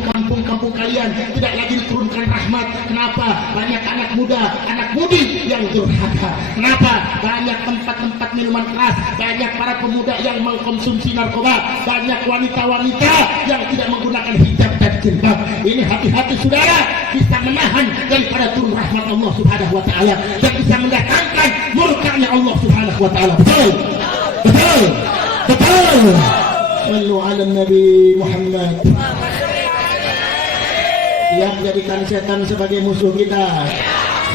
kampung kalian tidak lagi diturunkan rahmat. Kenapa? Banyak anak muda, anak mudi yang durhaka. Kenapa? Banyak tempat-tempat minuman keras, banyak para pemuda yang mengkonsumsi narkoba, banyak wanita-wanita yang tidak menggunakan hijab dan jilbab. Ini hati-hati saudara, bisa menahan daripada turun rahmat Allah Subhanahu wa taala dan bisa mendatangkan murkanya Allah Subhanahu wa taala. Betul? Betul? Betul? Sallu ala Nabi Muhammad. Yang jadikan setan sebagai musuh kita.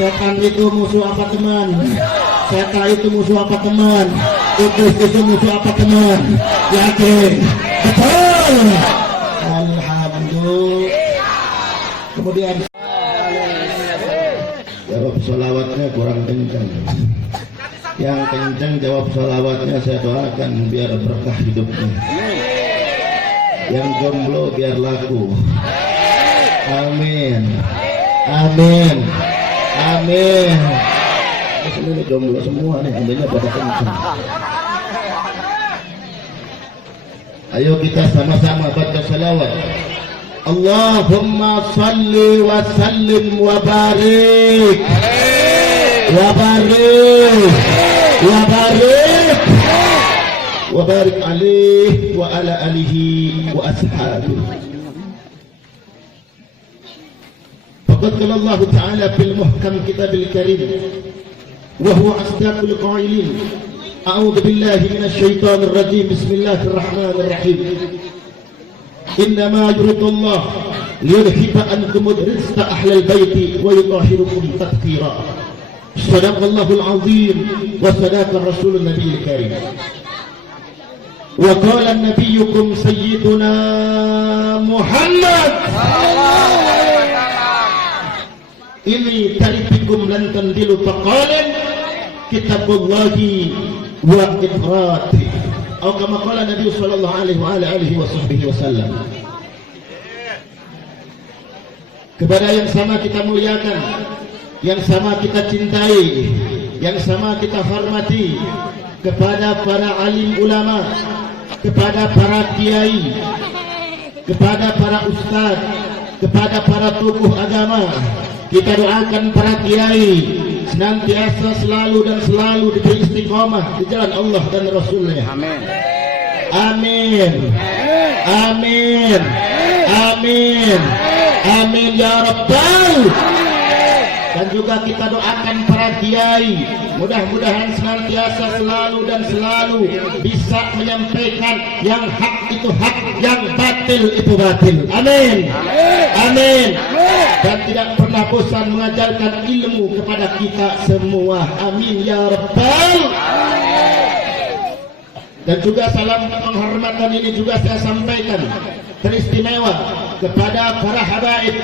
Setan itu musuh apa teman? Setan itu musuh apa teman? Iblis itu musuh apa teman? Yakin? Betul? Alhamdulillah. Kemudian jawab sholawatnya kurang kencang. Yang kencang jawab sholawatnya, saya doakan biar berkah hidupnya. Yang jomblo biar laku. Amin. Amin. Amin. Ini jomblo semua nih, ambilnya pada kencang. Ayo kita sama-sama baca salawat. Allahumma salli wa sallim wa barik wa barik wa barik wa barik alaihi wa ala alihi wa ashabihi. Faqad qala Allah Ta'ala fil muhkam kitabil karim wa huwa asdaqul qailin. A'udzu billahi minasy syaithanir rajim. Bismillahirrahmanirrahim. Innama yuridullah liyudhhiba ankum rijsa ahlal baiti wa yutahhirakum tathira. Shadaqallahul azim wa sadaqa rasulun nabiyil karim. Wa qala nabiyyukum sayyiduna Muhammad ini tarifikum lan tandilu taqalan kitabullahi wa ibrati. Atau kama qala Nabi sallallahu alaihi wa alihi wasallam. Kepada yang sama kita muliakan, yang sama kita cintai, yang sama kita hormati, kepada para alim ulama, kepada para kiai, kepada para ustaz, kepada para tokoh agama. Kita doakan para kiai senantiasa selalu dan selalu diberi istiqamah di jalan Allah dan Rasulnya. Amin. Amin. Amin. Amin. Amin ya Rabbal. Dan juga kita doakan para kiai, mudah-mudahan senantiasa selalu dan selalu bisa menyampaikan yang hak itu hak, yang batil itu batil. Amin. Amin. Dan tidak pernah bosan mengajarkan ilmu kepada kita semua. Amin ya Rabbal. Dan juga salam penghormatan ini juga saya sampaikan teristimewa kepada para habaib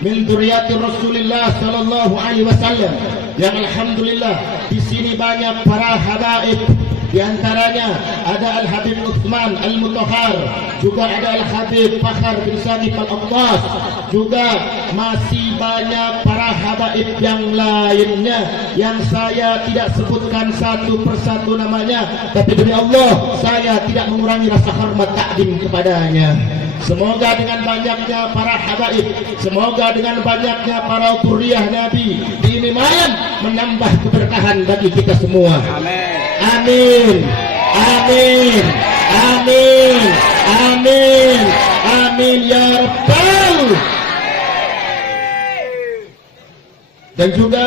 min dzurriyyati Rasulillah sallallahu alaihi wasallam yang alhamdulillah di sini banyak para habaib. Di antaranya ada Al-Habib Utsman Al-Mutahhar, juga ada Al-Habib Fakhr bin Sadiq Al-Abbas, juga masih banyak para habaib yang lainnya yang saya tidak sebutkan satu persatu namanya, tapi demi Allah saya tidak mengurangi rasa hormat takdim kepadanya. Semoga dengan banyaknya para habaib, semoga dengan banyaknya para dzurriyyah Nabi di ini malam menambah keberkahan bagi kita semua. Amin. Amin. Amin. Amin. Amin ya Rabbal. Dan juga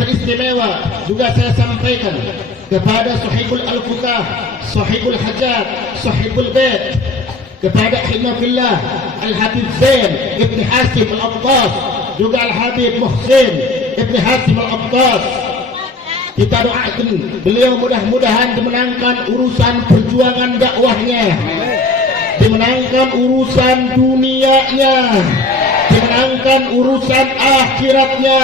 teristimewa juga saya sampaikan kepada Sahibul Al-Fuqah, Sahibul Hajat, Sahibul Bait, kepada Himafillah Al-Habib Zain Ibn Hasim Al-Abbas, juga Al-Habib Muhsin Ibn Hasim Al-Abbas. Kita doakan beliau mudah-mudahan dimenangkan urusan perjuangan dakwahnya, dimenangkan urusan dunianya, dimenangkan urusan akhiratnya,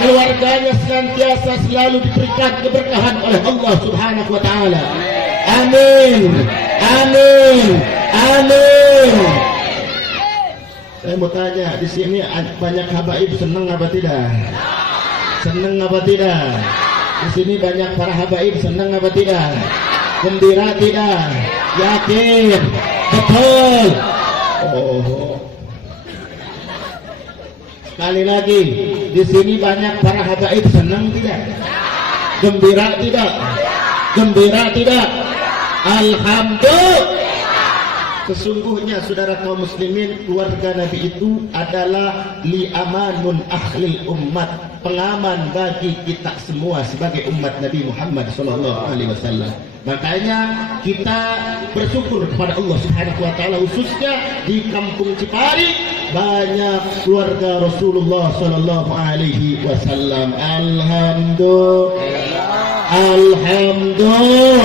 keluarganya senantiasa selalu diberikan keberkahan oleh Allah Subhanahu wa taala. Amin. Amin. Amin. Saya mau tanya, di sini banyak habaib senang apa tidak? Senang apa tidak? Di sini banyak para habaib senang apa tidak? Gembira tidak? Yakin? Betul? Oh. Sekali lagi, di sini banyak para habaib senang tidak? Gembira tidak? Gembira tidak? Alhamdulillah. Sesungguhnya saudara kaum muslimin, keluarga Nabi itu adalah li'amanun ahlil ummat, pengaman bagi kita semua sebagai umat Nabi Muhammad SAW. Makanya kita bersyukur kepada Allah Subhanahu wa taala, khususnya di kampung Cipari banyak keluarga Rasulullah sallallahu alaihi wasallam. Alhamdulillah. Alhamdulillah.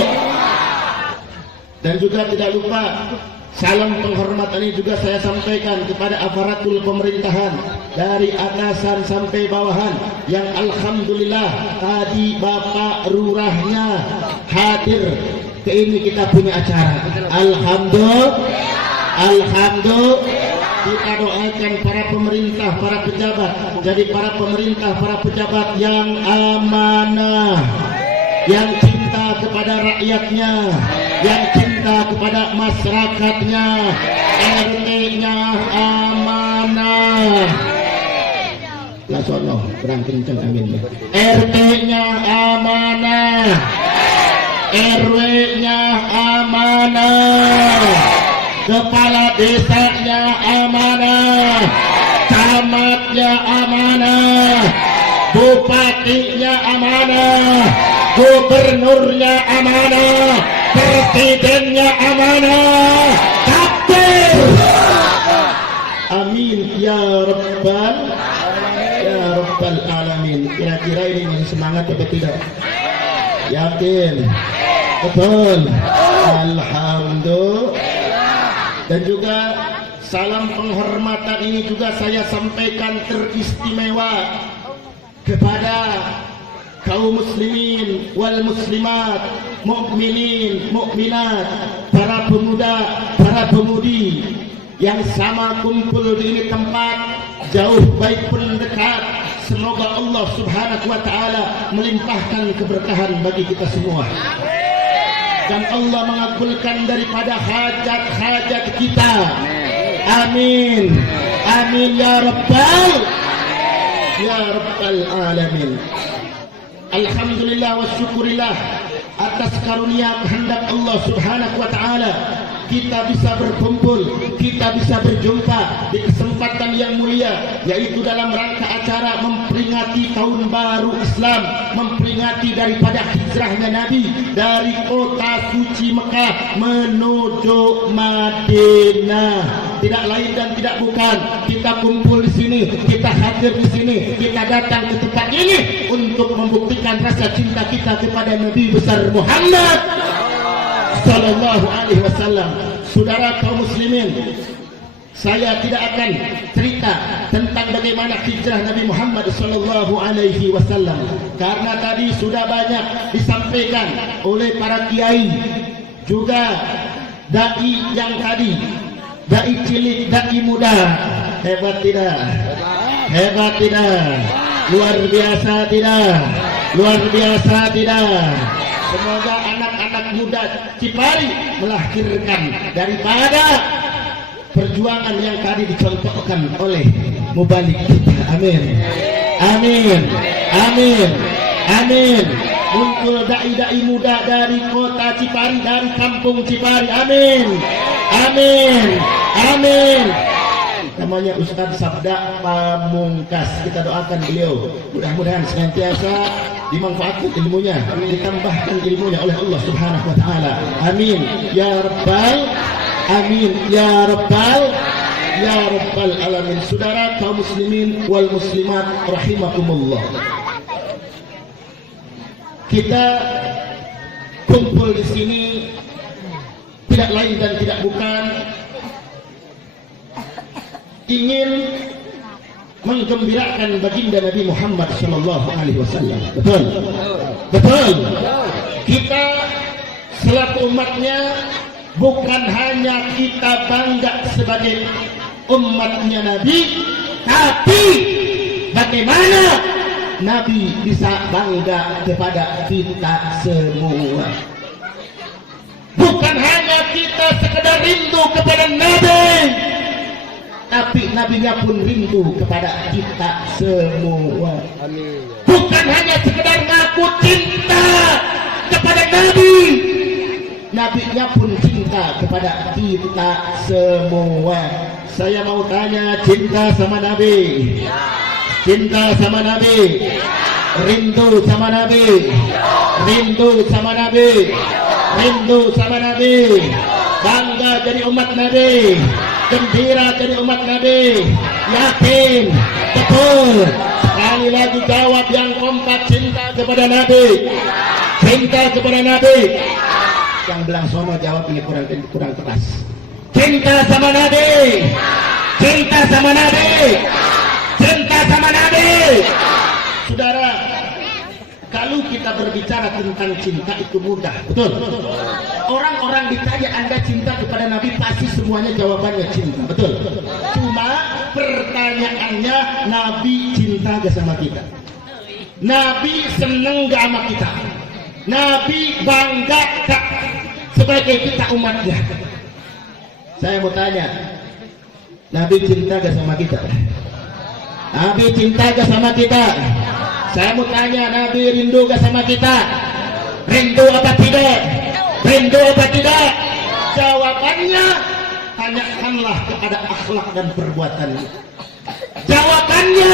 Dan juga tidak lupa salam penghormatan ini juga saya sampaikan kepada aparatur pemerintahan dari atasan sampai bawahan yang alhamdulillah tadi Bapak Lurahnya hadir ke ini kita punya acara. Alhamdulillah. Alhamdulillah. Kita doakan para pemerintah, para pejabat, jadi para pemerintah, para pejabat yang amanah, yang cinta kepada rakyatnya, yang cinta kepada masyarakatnya, RT-nya amanah. Lah sono, kurang kenceng amin. RT-nya amanah, RW-nya amanah, kepala desanya amanah, camatnya amanah, bupatinya amanah, gubernurnya amanah, presidennya amanah. Takbir. Amin ya rabbal alamin. Kira-kira ini masih semangat atau tidak? Yakin? Betul. Alhamdulillah. Dan juga salam penghormatan ini juga saya sampaikan teristimewa kepada kaum muslimin wal muslimat, mukminin, mukminat, para pemuda, para pemudi yang sama kumpul di ini tempat, jauh baik pun dekat. Semoga Allah Subhanahu wa taala melimpahkan keberkahan bagi kita semua. Dan Allah mengabulkan daripada hajat-hajat kita. Amin. Amin ya rabbal alamin. Alhamdulillah wa syukurillah atas karunia kehendak Allah Subhanahu wa taala kita bisa berkumpul, kita bisa berjumpa di kesempatan yang mulia, yaitu dalam rangka acara memperingati tahun baru Islam, memperingati daripada hijrahnya Nabi dari kota suci Mekah menuju Madinah. Tidak lain dan tidak bukan, kita kumpul di sini, kita hadir di sini, kita datang ke tempat ini untuk membuktikan rasa cinta kita kepada Nabi besar Muhammad sallallahu alaihi wasallam. Saudara kaum muslimin, saya tidak akan cerita tentang bagaimana hijrah Nabi Muhammad sallallahu alaihi wasallam karena tadi sudah banyak disampaikan oleh para kiai, juga dai yang tadi, dai cilik, dai muda. Hebat tidak? Hebat tidak? Luar biasa tidak? Luar biasa tidak? Semoga anak-anak muda Cipari melahirkan daripada perjuangan yang tadi dicontohkan oleh mubalik kita. Amin. Amin. Amin. Amin. Muncul dai-dai muda dari kota Cipari, dari kampung Cipari. Amin. Amin. Amin. Namanya Ustadz Sabda Pamungkas. Kita doakan beliau mudah-mudahan senantiasa dimanfaatkan ilmunya, ditambahkan ilmunya oleh Allah Subhanahu wa taala. Amin ya rabbal, amin ya rabbal alamin. Saudara kaum muslimin wal muslimat rahimakumullah, kita kumpul di sini tidak lain dan tidak bukan ingin menggembirakan baginda Nabi Muhammad sallallahu alaihi wasallam. Betul. Betul. Kita selaku umatnya bukan hanya kita bangga sebagai umatnya Nabi, tapi bagaimana Nabi bisa bangga kepada kita semua. Bukan hanya kita sekedar rindu kepada Nabi, tapi nabinya pun rindu kepada kita semua. Amin. Bukan hanya sekedar ngaku cinta kepada Nabi, nabinya pun cinta kepada kita semua. Saya mau tanya, cinta sama Nabi? Cinta sama Nabi? Rindu sama Nabi? Rindu sama Nabi? Rindu sama Nabi? Bangga jadi umat Nabi? Gembira jadi umat Nabi? Yakin? Betul? Sekali lagi jawab yang kompak, cinta kepada Nabi? Cinta kepada Nabi? Yang belang sono jawab ini kurang keras. Cinta sama Nabi? Cinta sama Nabi? Cinta sama Nabi? Saudara, kalau kita berbicara tentang cinta itu mudah, betul? Orang-orang ditanya Anda cinta kepada Nabi, pasti semuanya jawabannya cinta, betul? Cuma pertanyaannya, Nabi cinta gak sama kita? Nabi seneng gak sama kita? Nabi bangga gak sebagai kita umatnya? Saya mau tanya, Nabi cinta gak sama kita? Nabi cinta gak sama kita? Saya mau tanya, Nabi rindu gak sama kita? Rindu apa tidak? Rindu apa tidak? Jawabannya, tanyakanlah kepada akhlak dan perbuatanmu. Jawabannya,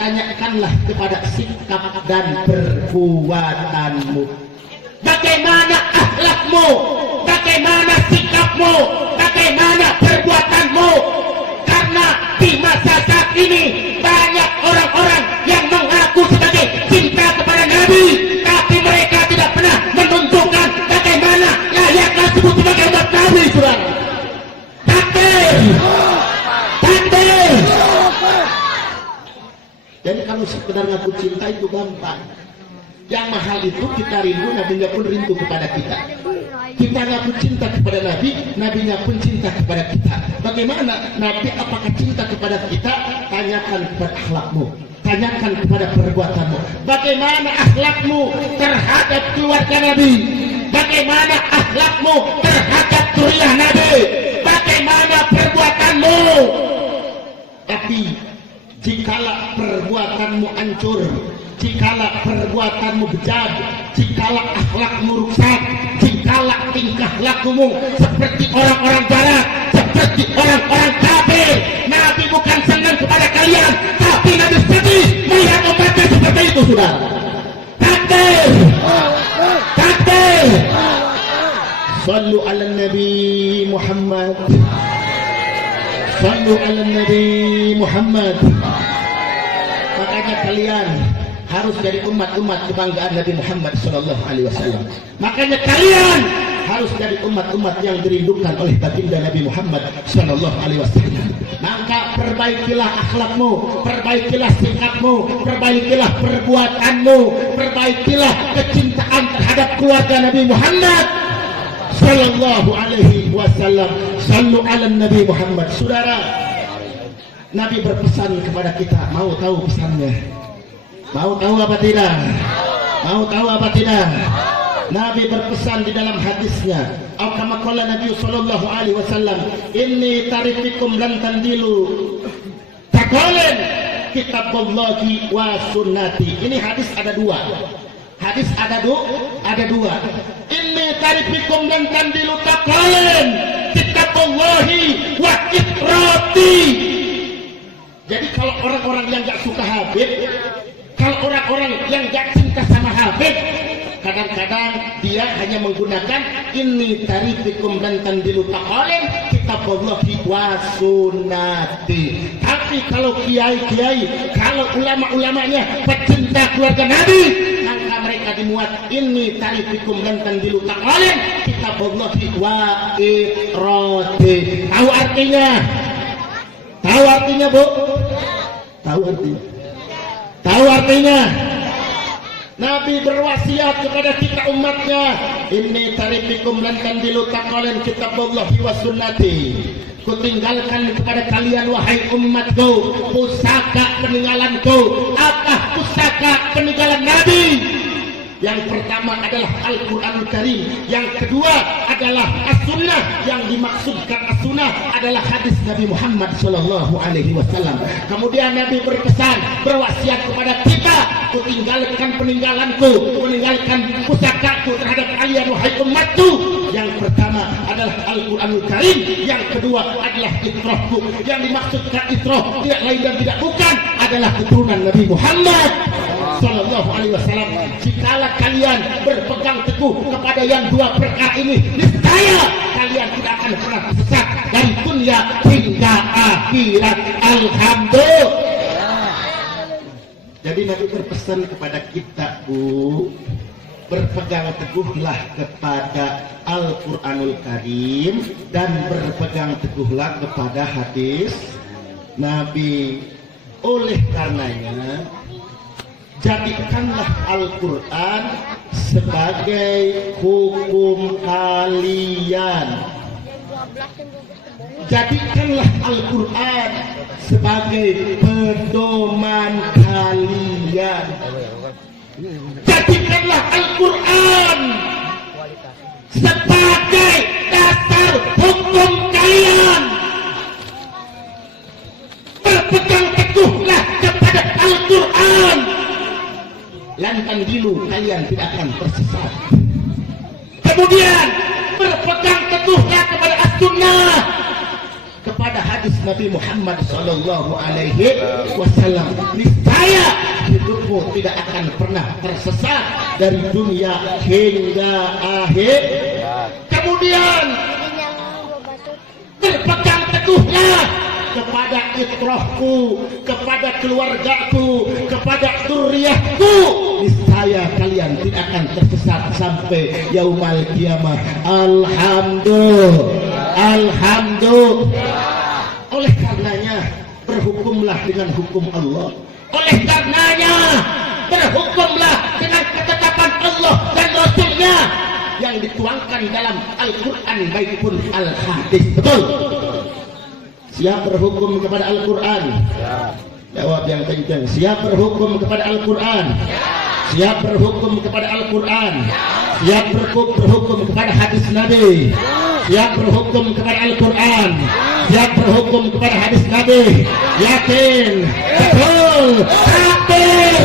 tanyakanlah kepada sikap dan perbuatanmu. Bagaimana akhlakmu? Bagaimana sikapmu? Bagaimana perbuatanmu? Karena di masa saat ini banyak orang-orang yang mengaku sebagai cinta kepada Nabi, tapi mereka tidak pernah menunjukkan bagaimana layaknya disebut sebagai umat Nabi, saudara. Takbir! Takbir! Jadi kalau sekedar ngaku cinta itu gampang. Yang mahal itu kita rindu, nabinya pun rindu kepada kita. Kita ngaku cinta kepada Nabi, nabinya pun cinta kepada kita. Bagaimana Nabi apakah cinta kepada kita? Tanyakan kepada akhlakmu, tanyakan kepada perbuatanmu. Bagaimana akhlakmu terhadap keluarga Nabi? Bagaimana akhlakmu terhadap zuriyah Nabi? Bagaimana perbuatanmu? Tapi jikalau perbuatanmu hancur, jikalau perbuatanmu bejat, jikalau akhlakmu rusak, jikalau tingkah lakumu seperti orang-orang barat, seperti orang-orang kafir, Nabi bukan senang kepada kalian, tapi Nabi sedih melihat umatnya seperti itu, saudara. Takbir! Takbir! Sallu ala Nabi Muhammad. Sallu ala Nabi Muhammad. Makanya kalian harus jadi umat-umat kebanggaan Nabi Muhammad Sallallahu Alaihi Wasallam. Makanya kalian harus jadi umat-umat yang dirindukan oleh baginda Nabi Muhammad Sallallahu Alaihi Wasallam. Maka perbaikilah akhlakmu, perbaikilah sikapmu, perbaikilah perbuatanmu, perbaikilah kecintaan terhadap keluarga Nabi Muhammad Sallallahu Alaihi Wasallam. Sallu ala Nabi Muhammad. Saudara, Nabi berpesan kepada kita. Mau tahu pesannya? Mau tahu apa tidak? Mau tahu apa tidak? Nabi berpesan di dalam hadisnya, atau kama qala Nabi sallallahu alaihi wasallam, inni tarifikum lan tandilu taqalan kitaballahi wa sunnati. Ini hadis ada dua. Hadis ada dua. Inni tarifikum lan tandilu taqalan kitaballahi wa itrati. Jadi kalau orang-orang yang gak suka Habib, kalau orang-orang yang gak cinta sama Habib, kadang-kadang dia hanya menggunakan ini tarifikum dan tandilu taqalan kitaballahi wa sunnati. Tapi kalau kiai-kiai, kalau ulama-ulamanya pecinta keluarga Nabi, maka mereka dimuat ini tarifikum dan tandilu taqalan kitaballahi wa itrati. Tahu artinya? Tahu artinya, Bu? Tahu artinya? Tahu artinya? Nabi berwasiat kepada kita umatnya, inni tarifikum lan tandilu taqalan kitaballahi wa sunnati. Kutinggalkan kepada kalian wahai umatku pusaka peninggalanku. Apa pusaka peninggalan Nabi? Yang pertama adalah Al-Quranul Karim, yang kedua adalah As-Sunnah. Yang dimaksudkan As-Sunnah adalah hadis Nabi Muhammad SAW. Kemudian Nabi berpesan, berwasiat kepada kita, ku tinggalkan peninggalanku, meninggalkan pusakaku terhadap kalian wahai umatku. Yang pertama adalah Al-Quranul Karim, yang kedua adalah itrahku. Yang dimaksudkan itrah tidak lain dan tidak bukan adalah keturunan Nabi Muhammad Sallallahu Alaihi Wasallam. Jikalau kalian berpegang teguh kepada yang dua perkara ini, niscaya kalian tidak akan pernah sesat dari dunia hingga akhirat. Alhamdulillah. Jadi Nabi berpesan kepada kita, Bu, berpegang teguhlah kepada Al-Quranul Karim dan berpegang teguhlah kepada hadis Nabi. Oleh karenanya, jadikanlah Al-Quran sebagai hukum kalian. Jadikanlah Al-Quran sebagai pedoman kalian. Jadikanlah Al-Quran sebagai dasar hukum kalian. Berpegang teguhlah kepada Al-Quran, lantan dilu kalian tidak akan tersesat. Kemudian berpegang teguhlah kepada As-Sunnah, kepada hadis Nabi Muhammad Sallallahu Alaihi Wasallam. Niscaya hidupmu tidak akan pernah tersesat dari dunia hingga akhir. Kemudian berpegang teguhlah kepada itrahku, kepada keluargaku, kepada dzurriyyahku. Niscaya kalian tidak akan tersesat sampai yaumul kiamah. Alhamdulillah. Alhamdulillah. Oleh karenanya berhukumlah dengan hukum Allah. Oleh karenanya berhukumlah dengan ketetapan Allah dan Rasulnya yang dituangkan dalam Al-Quran maupun Al-Hadis. Betul? Siap berhukum kepada Al-Quran? Jawab yang kencang. Siap berhukum kepada Al-Quran? Siap berhukum kepada Al-Quran? Siap berhukum kepada hadis Nabi? Siap berhukum kepada Al-Quran? Siap berhukum kepada hadis Nabi? Yakin? Betul? Takbir!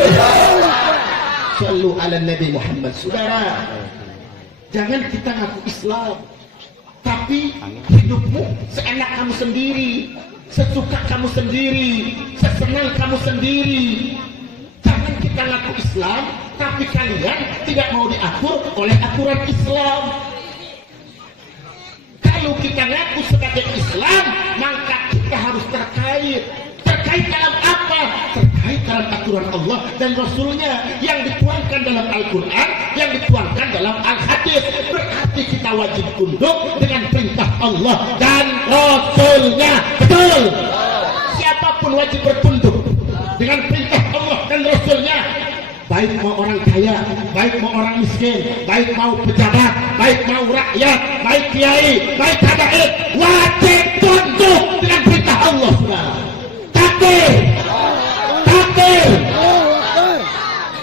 Sallu ala Nabi Muhammad. Saudara, jangan kita ngaku Islam, tapi hidupmu seenak kamu sendiri, sesuka kamu sendiri, sesenang kamu sendiri. Jangan kita ngaku Islam, tapi kalian tidak mau diatur oleh aturan Islam. Kalau kita ngaku sebagai Islam, maka kita harus terkait. Terkait dalam apa? Terkait dalam aturan Allah dan Rasulnya yang dituangkan dalam Al-Quran, yang dituangkan dalam Al-Hadis. Berarti kita wajib tunduk dengan perintah Allah dan Rasulnya. Betul? Siapapun wajib bertunduk dengan perintah Allah dan Rasulnya. Baik mau orang kaya, baik mau orang miskin, baik mau pejabat, baik mau rakyat, baik kiai, baik habaib, wajib tunduk dengan perintah Allah. Takbir! Takbir!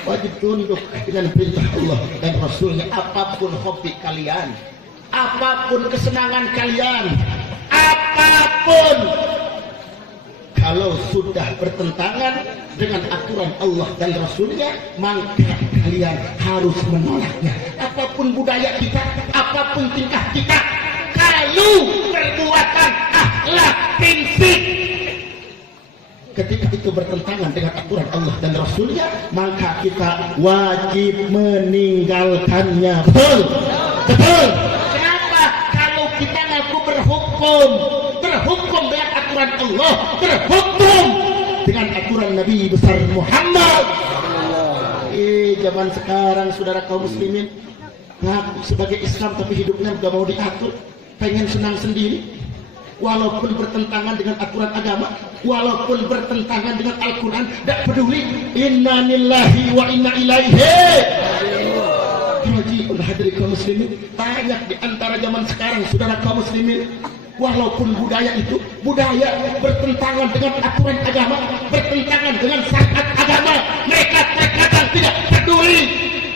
Wajib tunduk dengan perintah Allah dan Rasulnya. Apapun hobi kalian, apapun kesenangan kalian, apapun, kalau sudah bertentangan dengan aturan Allah dan Rasulnya, maka kalian harus menolaknya. Apapun budaya kita, apapun tingkah kita, kalau perbuatan akhlak prinsip ketika itu bertentangan dengan aturan Allah dan Rasulnya, maka kita wajib meninggalkannya. Betul? Betul? Kenapa? Kalau kita ngaku berhukum dengan aturan Allah, berhukum dengan aturan Nabi besar Muhammad. Zaman sekarang saudara kaum muslimin ngaku sebagai Islam tapi hidupnya gak mau diatur, pengen senang sendiri, walaupun bertentangan dengan aturan agama, walaupun bertentangan dengan Al-Quran, tidak peduli. Inna lillahi wa inna ilaihi raji'un. Hadirin kaum muslimin, banyak di antara zaman sekarang saudara kaum muslimin, walaupun budaya itu budaya bertentangan dengan aturan agama, bertentangan dengan syariat agama, mereka terkadang tidak peduli.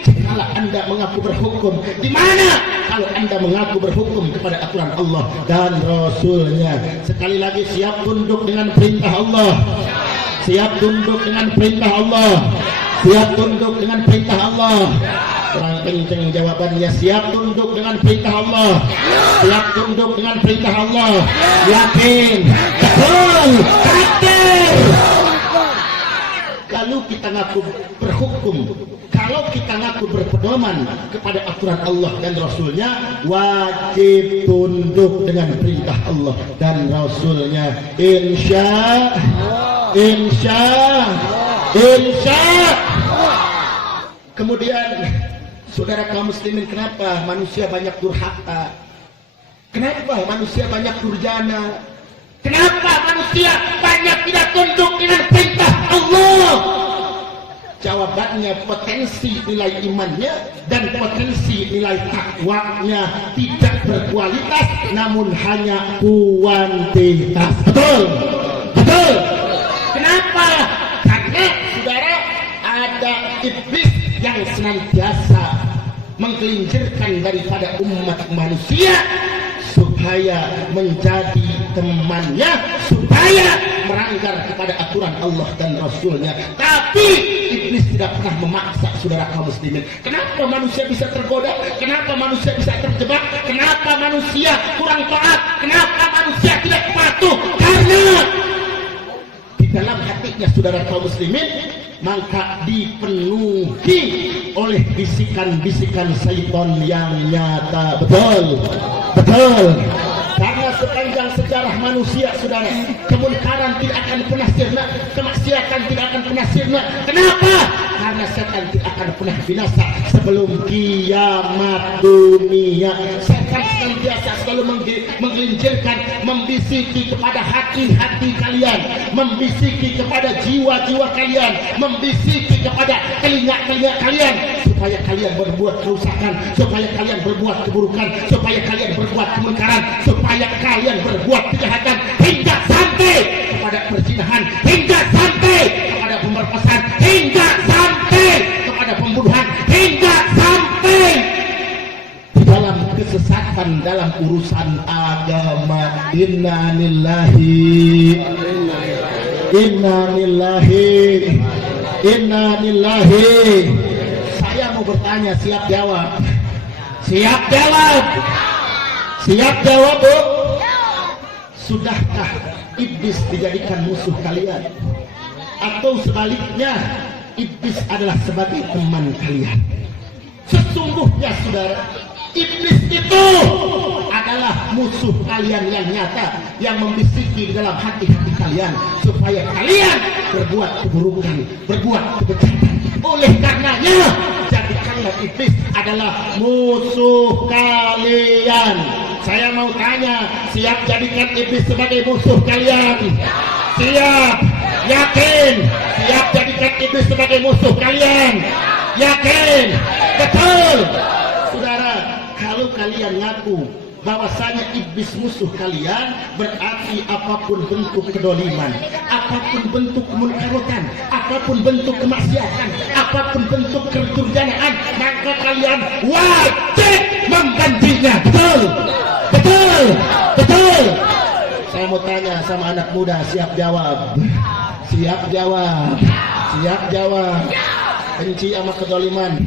Jikalau Anda mengaku berhukum? Di mana kalau Anda mengaku berhukum kepada aturan Allah dan Rasulnya? Sekali lagi, siap tunduk dengan perintah Allah, siap tunduk dengan perintah Allah, siap tunduk dengan perintah Allah. Kurang kenceng jawabannya. Siap tunduk dengan perintah Allah, siap tunduk dengan perintah Allah. Yakin? Betul? Takdir? Kalau kita ngaku berhukum, kalau kita ngaku berpedoman kepada aturan Allah dan Rasulnya, wajib tunduk dengan perintah Allah dan Rasulnya. Insya Kemudian, saudara kaum muslimin, kenapa manusia banyak durhaka? Kenapa manusia banyak durjana? Kenapa manusia banyak tidak tunduk dengan perintah Allah? Jawabannya, potensi nilai imannya dan potensi nilai takwanya tidak berkualitas, namun hanya kuantitas. Betul? Betul? Kenapa? Karena saudara, ada iblis yang senantiasa menggelincirkan daripada umat manusia supaya menjadi temannya, supaya melanggar kepada aturan Allah dan Rasulnya. Tapi iblis tidak pernah memaksa saudara kaum muslimin. Kenapa manusia bisa tergoda? Kenapa manusia bisa terjebak? Kenapa manusia kurang taat? Kenapa manusia tidak patuh? Karena di dalam hatinya saudara kaum muslimin maka dipenuhi oleh bisikan-bisikan syaitan yang nyata. Betul? Betul? Karena sepanjang sejarah manusia, saudara, kemungkaran tidak akan pernah sirna, kemaksiatan tidak akan pernah sirna. Kenapa? Karena setan tidak akan pernah binasa sebelum kiamat dunia. Setan senantiasa selalu menggelincirkan, membisiki kepada hati-hati kalian, membisiki kepada jiwa-jiwa kalian, membisiki kepada telinga-telinga kalian, supaya kalian berbuat kerusakan, supaya kalian berbuat keburukan, supaya kalian berbuat kemungkaran, supaya kalian berbuat kejahatan, hingga sampai kepada perzinahan, hingga sampai kepada pemerkosaan, hingga sampai kepada pembunuhan, hingga sampai di dalam kesesatan dalam urusan agama. Inna lillahi inna lillahi. Saya mau bertanya, siap jawab? Siap jawab? Siap jawab, Bu? Sudahkah iblis dijadikan musuh kalian? Atau sebaliknya, iblis adalah sebagai teman kalian? Sesungguhnya saudara, iblis itu adalah musuh kalian yang nyata, yang membisiki di dalam hati-hati kalian supaya kalian berbuat keburukan, berbuat kejahatan. Oleh karenanya, jadikanlah iblis adalah musuh kalian. Saya mau tanya, siap jadikan iblis sebagai musuh kalian? Siap? Yakin? Siap jadikan iblis sebagai musuh kalian? Yakin? Betul? Saudara, kalau kalian ngaku bahwasanya iblis musuh kalian, berarti apapun bentuk kedoliman, apapun bentuk kemunkaran, apapun bentuk kemaksiatan, apapun bentuk kedurjanaan, maka kalian wajib membencinya. Betul? Betul? Betul? Saya mau tanya sama anak muda, siap jawab? Siap jawab? Siap jawab? Benci sama kedoliman,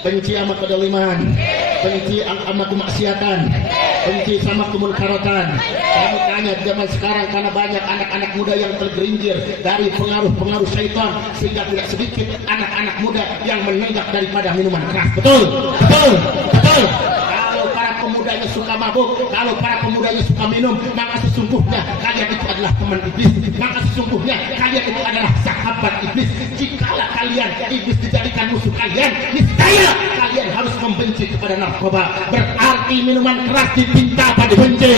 benci sama kedoliman, benci sama kemaksiatan, benci sama kemunkaratan. Saya mau tanya, zaman sekarang karena banyak anak-anak muda yang tergelincir dari pengaruh-pengaruh syaitan, sehingga tidak sedikit anak-anak muda yang menenggak daripada minuman keras. Betul? Betul? Betul? Kalau para pemudanya suka mabuk, kalau para pemudanya suka minum, maka sesungguhnya kalian itu adalah teman iblis, maka sesungguhnya kalian itu adalah sahabat iblis. Jikalau kalian iblis dijadikan musuh kalian, niscaya kalian harus membenci kepada narkoba. Berarti minuman keras dicinta apa dibenci?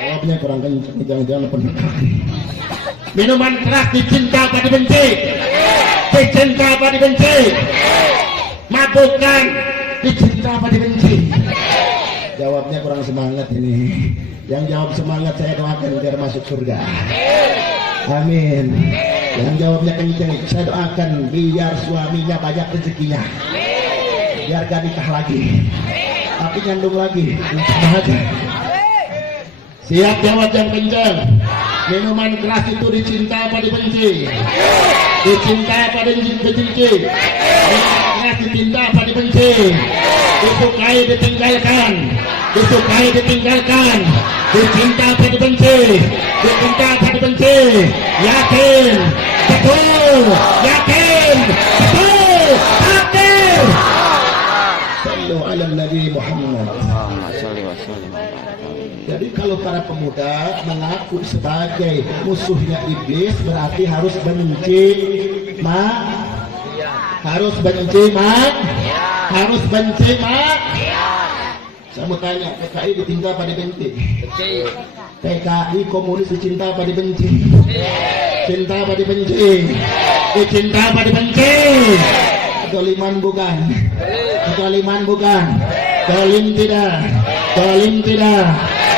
Jawabnya kurang kencang, jangan-jangan pendekar. Minuman keras dicinta apa dibenci? Dicinta apa dibenci? Mabukan dicinta apa dibenci? Jawabnya kurang semangat ini. Yang jawab semangat saya doakan biar masuk surga. Amin. Yang jawabnya kenceng, saya doakan biar suaminya banyak rezekinya. biar gak nikah lagi, tapi nyandung lagi. Bahagia. Siap jawab yang kencang. Minuman keras itu dicinta apa dibenci? Dicinta apa dibenci? Minuman keras dicinta apa dibenci? Disukai ditinggalkan, disukai ditinggalkan. Dicinta apa dibenci? Dicinta apa dibenci? Yakin, betul, yakin, betul, yakin. Sallu ala Nabi Muhammad. Jadi kalau para pemuda mengaku sebagai musuhnya iblis, berarti harus benci, harus benci, harus benci, Saya mau tanya, PKI dicinta apa dibenci? PKI komunis dicinta apa dibenci? Cinta apa dibenci? Dicinta apa dibenci? Doliman bukan? Doliman bukan? Dolim tidak? Dolim tidak?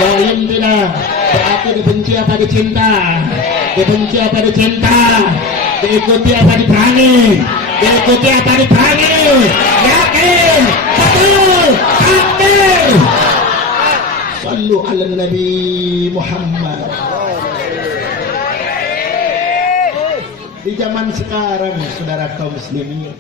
Dolim tidak? Berarti dibenci apa dicinta? Dibenci apa dicinta? Diikuti apa diperangi? Diikuti apa diperangi? Yakin? Betul? Takbir! Sallu ala Nabi Muhammad. Di zaman sekarang, saudara kaum muslimin,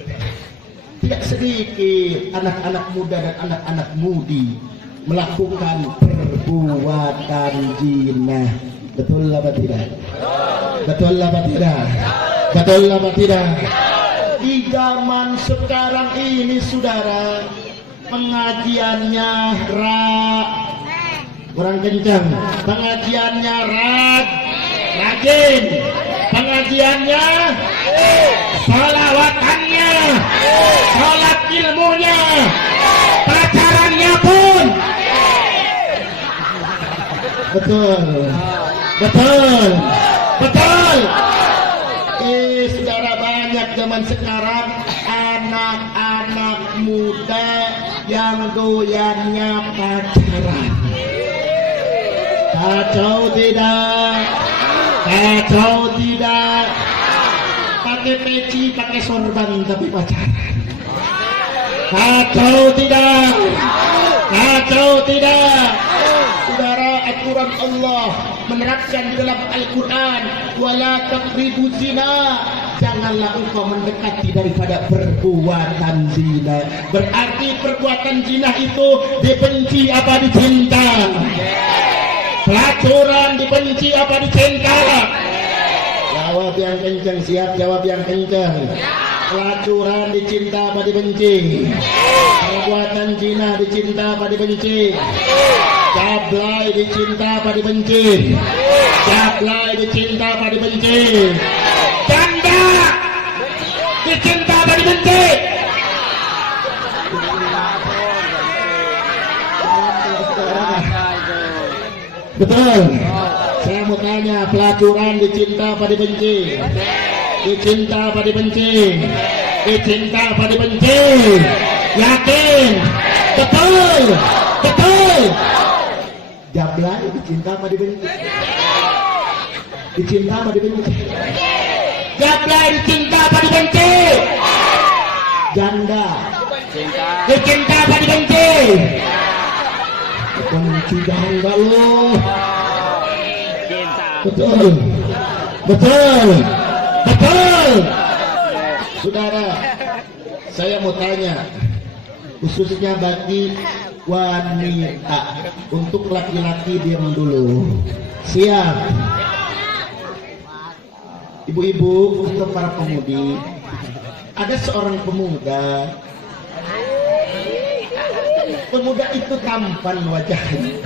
tidak sedikit anak-anak muda dan anak-anak mudi melakukan perbuatan zina. Betul apa tidak? Betul apa tidak? Betul apa tidak? Di zaman sekarang ini, saudara, pengajiannya kurang kencang. Pengajiannya rajin. Pengajiannya, sholawatannya, sholat ilmunya, pacarannya pun. Betul, betul, betul. Saudara, banyak zaman sekarang anak-anak muda yang doyannya pacaran. Kacau tidak? Kacau tidak? Pakai peci, pakai sorban tapi pacaran. Kacau tidak? Kacau tidak? Saudara, aturan Allah menerapkan di dalam Al-Quran, wala taqribu zina, janganlah engkau mendekati daripada perbuatan zina. Berarti perbuatan zina itu dibenci apa dicinta? Pelacuran dibenci apa dicinta? Jawab yang kencang, siap jawab yang kencang. Pelacuran dicinta apa dibenci? Perbuatan zina dicinta apa dibenci? Jablay dicinta apa dibenci? Jablay dicinta apa dibenci? Janda dicinta apa dibenci? Betul. Saya mau tanya, pelacuran dicinta apa dibenci? Dicinta apa dibenci? Dicinta apa dibenci? Yakin? Betul? Betul? Jablay dicinta apa dibenci? Dicinta apa dibenci? Jablay dicinta apa dibenci? Janda dicinta apa dibenci? Benci janda lo. Betul, betul, betul. Saudara, saya mau tanya, khususnya bagi wanita, untuk laki-laki diam dulu. Siap? Ibu-ibu atau para pemudi, ada seorang pemuda. Pemuda itu tampan wajahnya,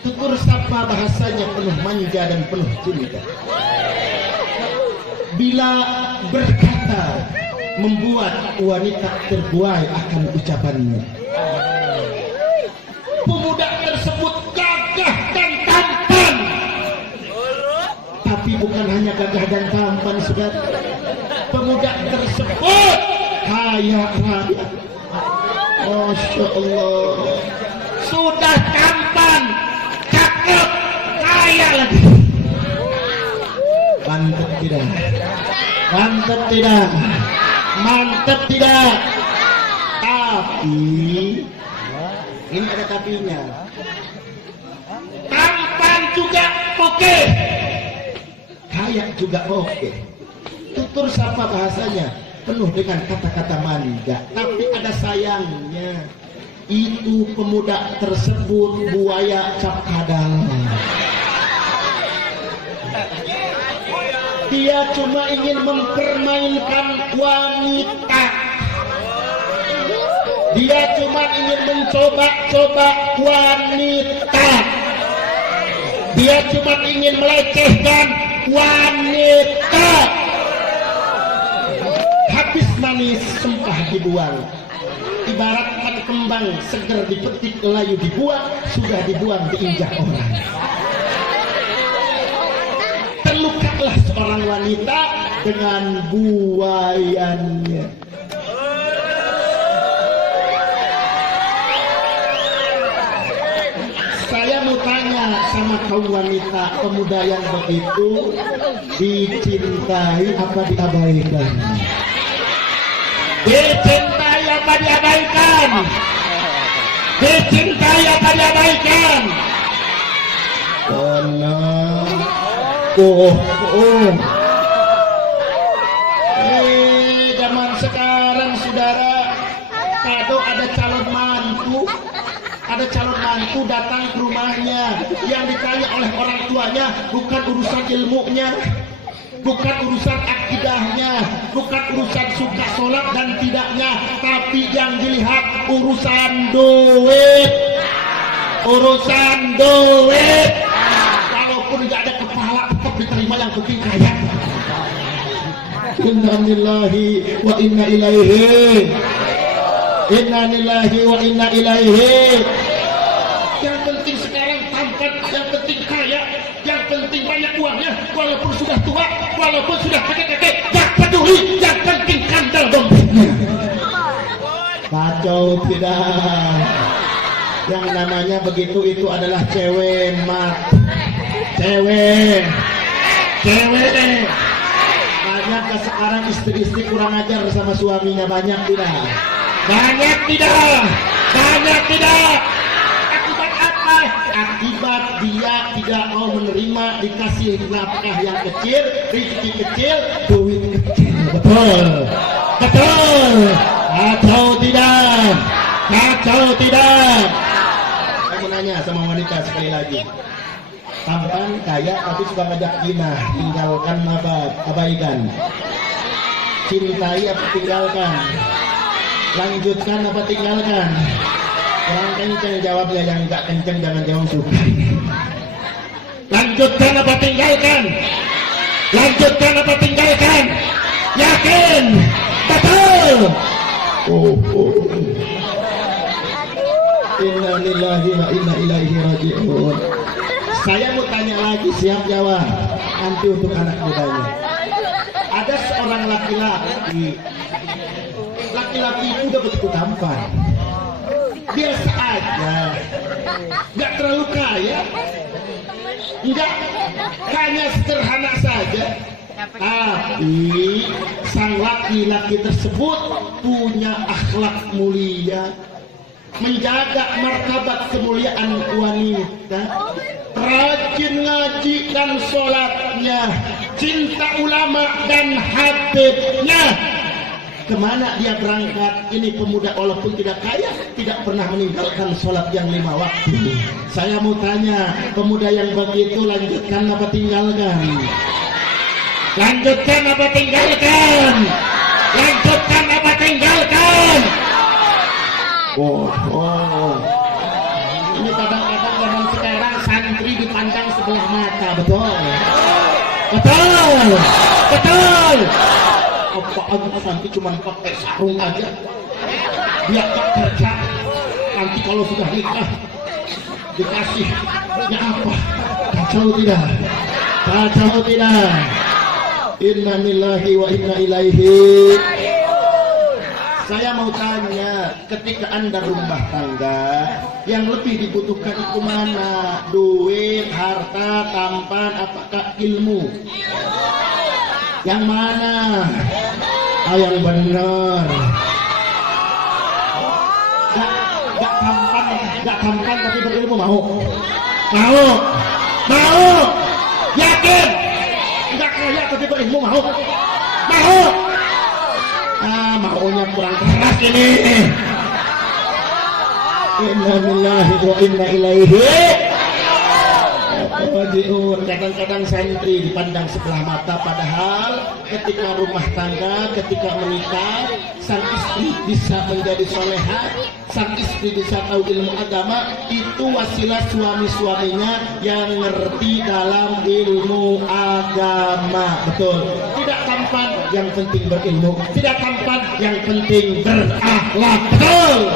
tutur sapa bahasanya penuh manja dan penuh cinta. Bila berkata, membuat wanita terbuai akan ucapannya. Pemuda tersebut gagah dan tampan. Tapi bukan hanya gagah dan tampan, saudara. Pemuda tersebut kaya raya. Masya Allah, sudah tampan, cakep, kaya lagi. Mantap tidak? Mantap tidak? Mantap tidak? Tapi ini ada tapinya. Tampan juga oke, kaya juga oke. Tutur sapa bahasanya penuh dengan kata-kata manja. Tapi ada sayangnya, itu pemuda tersebut buaya cap kadal. Dia cuma ingin mempermainkan wanita. Dia cuma ingin mencoba-coba wanita. Dia cuma ingin melecehkan wanita. Habis manis sumpah dibuang. Ibaratkan kembang seger dipetik, layu dibuang, sudah dibuang diinjak orang. Terlukalah seorang wanita dengan buayanya. Saya mau tanya sama kaum wanita, pemuda yang begitu dicintai apa diabaikan? Dicintai apa diabaikan? Dicintai apa diabaikan? Zaman sekarang saudara, kado ada calon mantu. Ada calon mantu datang ke rumahnya, yang ditanya oleh orang tuanya bukan urusan ilmunya, bukan urusan akidahnya, bukan urusan suka sholat dan tidaknya, tapi yang dilihat urusan duit. Urusan duit. Walaupun tidak ada kepala tetap diterima, yang penting kaya. Inna lillahi wa inna ilaihi. Inna lillahi wa inna ilaihi. Yang penting sekarang tampan, yang penting kaya, yang penting banyak uangnya, walaupun sudah tua, walaupun sudah kakek-kakek, gak peduli, yang penting kandal dompetnya. Kacau tidak? Yang namanya begitu itu adalah cewek mat. Cewek. Banyak sekarang istri-istri kurang ajar sama suaminya, banyak tidak? Banyak tidak? Akibat apa? Akibat dia tidak mau menerima dikasih nafkah yang kecil, rezeki kecil, duit kecil. Betul. Atau tidak? Saya mau nanya sama wanita sekali lagi. Tampan, kaya, tapi suka ngajak zina, tinggalkan apa? Abaikan. Cintai apa tinggalkan? Lanjutkan apa tinggalkan? Kurang kenceng jawabnya, yang enggak kenceng jangan jawab suka. Lanjutkan apa tinggalkan? Lanjutkan apa tinggalkan? Yakin? Betul? Inna lillahi wa inna ilaihi raji'un. Saya mau tanya lagi, siap jawab. Nanti untuk anak mudanya. Ada seorang laki-laki itu udah begitu tampan, biasa aja, nggak terlalu kaya, nggak, hanya sederhana saja. Tapi sang laki-laki tersebut punya akhlak mulia, menjaga martabat kemuliaan wanita, rajin ngaji dan sholatnya, cinta ulama dan habibnya. Kemana dia berangkat? Ini pemuda walaupun tidak kaya, tidak pernah meninggalkan sholat yang 5 waktu. Saya mau tanya, pemuda yang begitu lanjutkan apa tinggalkan? Lanjutkan apa tinggalkan? Lanjutkan apa tinggalkan? Ini kadang-kadang zaman sekarang santri dipandang sebelah mata, betul? Apaan nanti cuma pakai sarung aja, dia tak kerja. Nanti kalau sudah nikah dikasihnya apa? Kacau tidak? Inna lillahi wa inna ilaihi. Saya mau tanya, ketika Anda rumah tangga, yang lebih dibutuhkan itu mana? Duit, harta, tampan, apakah ilmu? Yang mana? yang benar. Gak tampan tapi berilmu mau. Yakin? Gak kaya tapi berilmu mau. Maunya kurang keras ini. Inna lillahi wa inna ilaihi raji'un. Kadang-kadang santri dipandang sebelah mata, padahal ketika rumah tangga, ketika menikah, sang istri bisa menjadi solehah, sang istri bisa tahu ilmu agama, itu wasilah suami-suaminya yang ngerti dalam ilmu agama. Betul. Tidak tampan, yang penting berilmu. Tidak tampan, yang penting berakhlak. Betul.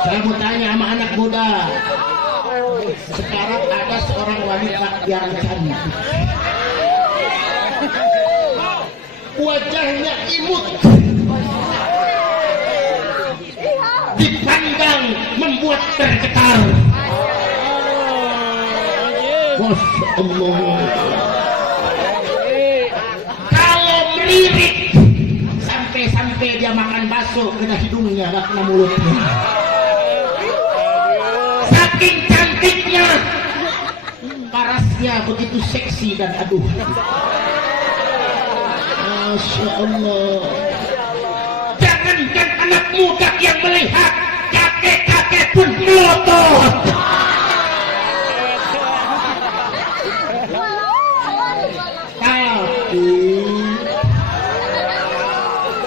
Saya mau tanya sama anak muda. Sekarang ada seorang wanita yang cantik, wajahnya imut, dipandang membuat tergetar. Masya Allah. Kalau melirik sampai dia makan bakso kena hidungnya, gak kena mulutnya. Saking cantiknya, parasnya begitu seksi dan aduh. Masya Allah. Jangankan anak muda yang melihat, kakek-kakek pun melotot. Tapi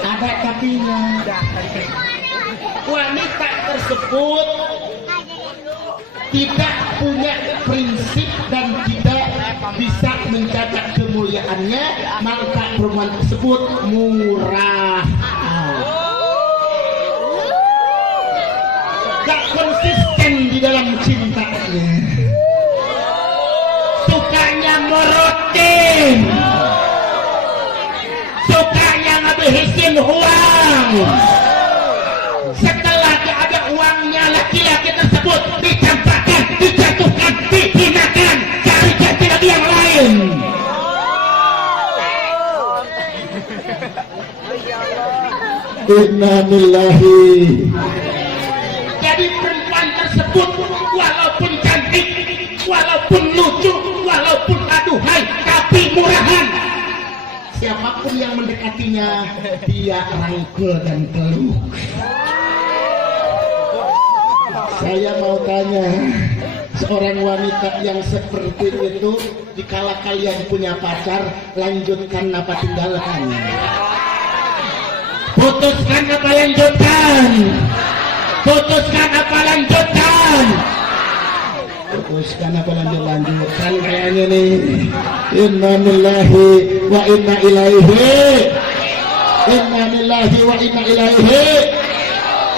ada tapinya. Wanita tersebut tidak punya prinsip dan tidak bisa menjaga kemuliaannya, maka perempuan tersebut murah, gak konsisten di dalam cintanya, sukanya morotin, sukanya ngabisin uang. Setelah ada uangnya, laki-laki tersebut dicampakkan, dijatuhkan, dihinakan, cari jati lagi yang lain. Innalillahi. Jadi perempuan tersebut walaupun cantik, walaupun lucu, walaupun aduhai, tapi murahan. Siapapun yang mendekatinya, dia rangkul dan peluk. Saya mau tanya, seorang wanita yang seperti itu, dikala kalian punya pacar, lanjutkan apa tinggalkan? Putuskan apa lanjutkan? Putuskan apa lanjutkan? Putuskan apa lanjutkan kayaknya nih. Inna lillahi wa inna ilaihi. Inna lillahi wa inna ilaihi.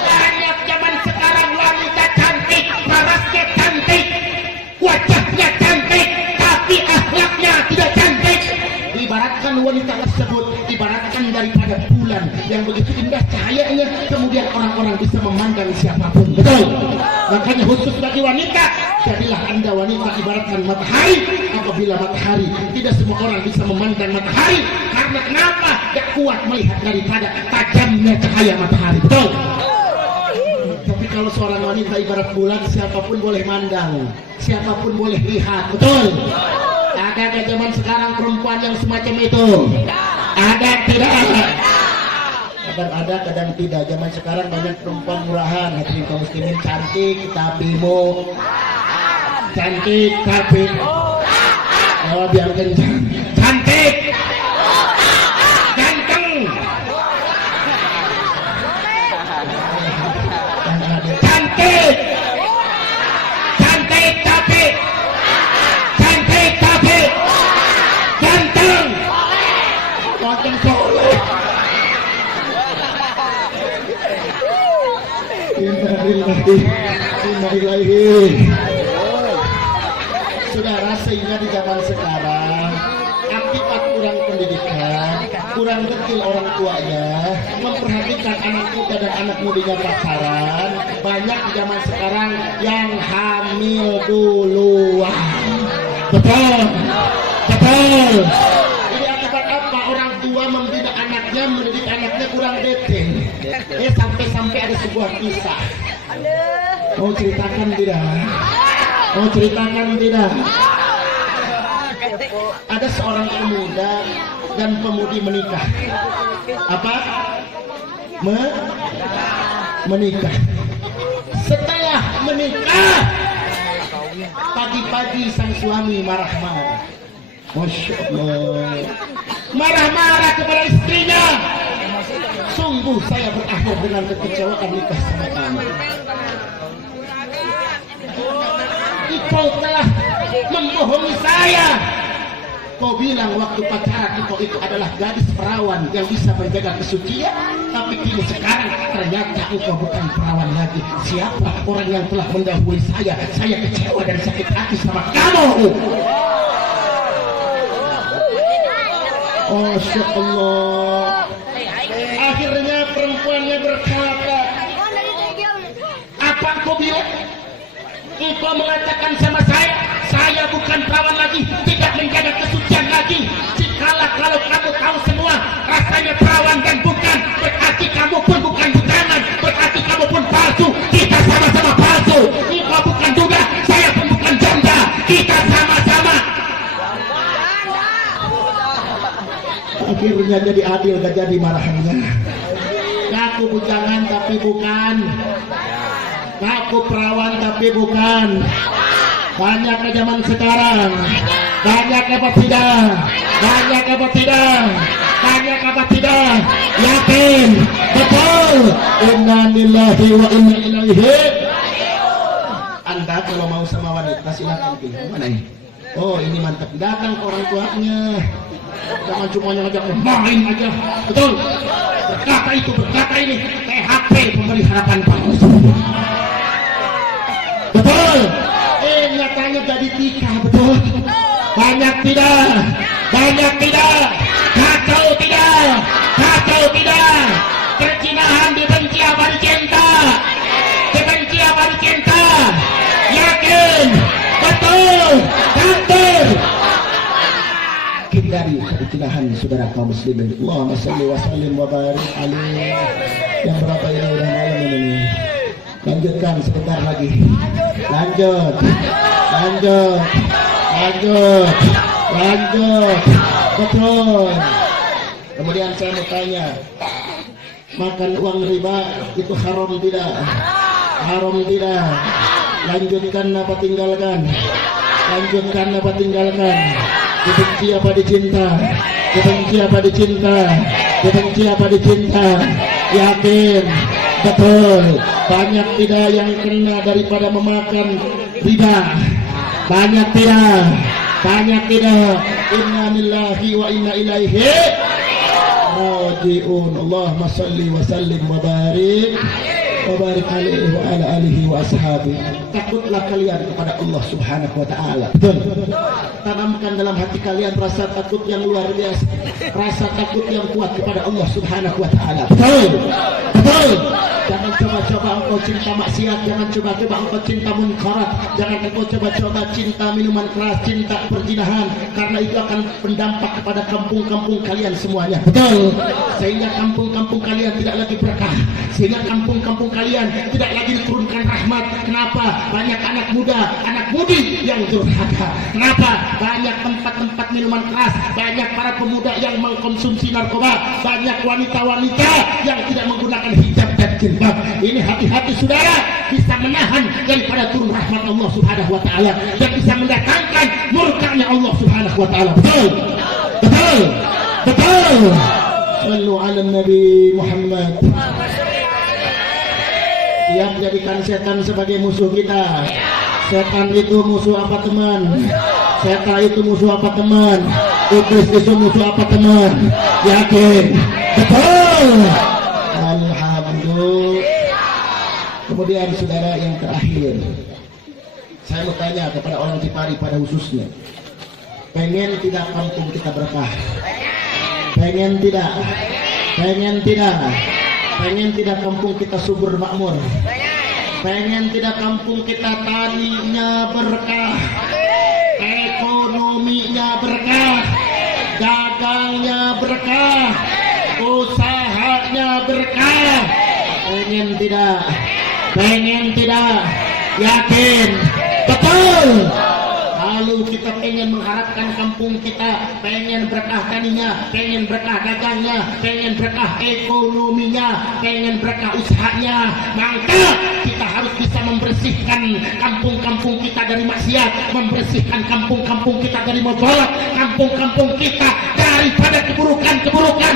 Banyak zaman sekarang wanita cantik, parasnya cantik, wajahnya cantik, tapi akhlaknya tidak cantik. Ibaratkan wanita tersebut, ibaratkan daripada bulan yang begitu indah cahayanya, kemudian orang-orang bisa memandang siapapun. Betul. Makanya khusus bagi wanita, jadilah anda wanita ibaratkan matahari. Apabila matahari, tidak semua orang bisa memandang matahari. Karena kenapa? Gak kuat melihat daripada tajamnya cahaya matahari. Betul. Tapi kalau seorang wanita ibarat bulan, siapapun boleh mandang, siapapun boleh lihat. Betul. Ada zaman sekarang perempuan yang semacam itu? Ada tidak? Kadang ada, kadang tidak. Zaman sekarang banyak perempuan murahan, hadirin kaum muslimin, cantik tapi cantik tapi biar kencang. Cantik, ganteng, cantik, cantik tapi ganteng, ganteng soleh. Innalillahi. Saudara, sehingga di zaman sekarang akibat kurang pendidikan, kurang detail orang tuanya, memperhatikan anak muda dan anak mudinya pacaran, banyak di zaman sekarang yang hamil duluan. Betul. Jadi akibat apa? Orang tua membina anaknya bapaknya mendidik anaknya kurang detail. Sampai-sampai ada sebuah kisah. Mau ceritakan tidak? Mau ceritakan tidak? Ada seorang pemuda dan pemudi menikah. Apa? Menikah. Setelah menikah, pagi-pagi sang suami marah-marah. Masya Allah, marah-marah kepada istrinya. Sungguh saya berakhir dengan kekecewaan nikah sama kamu. Engkau telah membohongi saya. Kau bilang waktu pacaran engkau itu adalah gadis perawan yang bisa menjaga kesucian, tapi kini sekarang ternyata engkau bukan perawan lagi. Siapa orang yang telah mendahului saya? Saya kecewa dan sakit hati sama kamu. Masya Allah. Akhirnya perempuannya berkata, apa engkau bilang? Engkau mengatakan sama saya bukan perawan lagi, tidak menjaga kesucian lagi. Jikalau kalau kamu tahu semua rasanya perawan dan bukan, berarti kamu pun bukan budanan, berarti kamu pun palsu. Kita sama-sama palsu. Engkau bukan duda, saya pun bukan janda. Kita sama-sama. Akhirnya jadi adil, gak jadi marahnya. Ngaku bujangan tapi bukan. Ngaku perawan tapi bukan. Banyak ke zaman sekarang. Banyak apa tidak? Banyak apa tidak? Banyak apa tidak? Yakin? Betul. Inna lillahi wa inna ilaihi. Anda kalau mau sama wanita silakan pilih. Mana ini? Oh ini mantap. Datang ke orang tuanya. Jangan cuma ngajak main aja. Betul. Berkata itu, berkata ini. THP pemberi harapan palsu. Betul. Nyatanya jadi tikar. Betul. Banyak tidak. Banyak tidak. Kacau tidak. Kacau tidak. Percinahan dibenci apa dicinta? Dibenci apa dicinta? Yakin? Betul. Betul. Hindari percinahan saudara kaum muslimin. Allahumma shalli wa sallim wa barik alaihi. Yang berapa ini udah malam ini? Lanjutkan sebentar lagi. Lanjut. Betul. Kemudian saya mau tanya, makan uang riba itu haram tidak? Haram tidak? Lanjutkan apa tinggalkan? Lanjutkan apa tinggalkan? Dibenci apa dicinta? Dibenci apa dicinta? Dibenci apa dicinta? Yakin? Betul. Banyak tidak yang kena daripada memakan riba? Banyak tidak? Banyak tidak? Inna lillahi wa inna ilaihi raji'un. Allahumma salli wa sallim wa barik alaihi wa ala alihi wa ashabihi. Takutlah kalian kepada Allah subhanahu wa ta'ala. Betul. Tanamkan dalam hati kalian rasa takut yang luar biasa, rasa takut yang kuat kepada Allah subhanahu wa ta'ala. Betul. Betul. Jangan coba-coba engkau cinta maksiat, jangan coba-coba engkau cinta munkarat, jangan engkau coba-coba cinta minuman keras, cinta perzinahan, karena itu akan berdampak kepada kampung-kampung kalian semuanya. Betul. Sehingga kampung-kampung kalian tidak lagi berkah, sehingga kampung-kampung kalian tidak lagi diturunkan rahmat. Kenapa? Banyak anak muda, anak mudi yang durhaka. Kenapa? Banyak tempat-tempat minuman keras, banyak para pemuda yang mengkonsumsi narkoba, banyak wanita-wanita yang tidak menggunakan hijab dan jilbab. Ini hati-hati saudara, bisa menahan daripada turun rahmat Allah subhanahu wa ta'ala, dan bisa mendatangkan murkanya Allah subhanahu wa ta'ala. Betul. Betul. Betul. Sallu ala Nabi Muhammad. Siap jadikan setan sebagai musuh kita. Setan itu musuh apa teman? Setan itu musuh apa teman? Iblis itu musuh apa teman? Yakin? Betul. Alhamdulillah. Kemudian saudara yang terakhir, saya mau tanya kepada orang Cipari pada khususnya, pengen tidak kampung kita berkah? Pengen tidak? Pengen tidak? Pengen tidak kampung kita subur makmur? Pengen tidak kampung kita taninya berkah, ekonominya berkah, dagangnya berkah, usahanya berkah. Pengen tidak, yakin, betul. Lalu kita pengen mengharapkan kampung kita, pengen berkah taninya, pengen berkah dagangnya, pengen berkah ekonominya, pengen berkah usahanya, maka kita harus bisa membersihkan kampung-kampung kita dari maksiat, membersihkan kampung-kampung kita dari mudarat, kampung-kampung kita daripada keburukan-keburukan.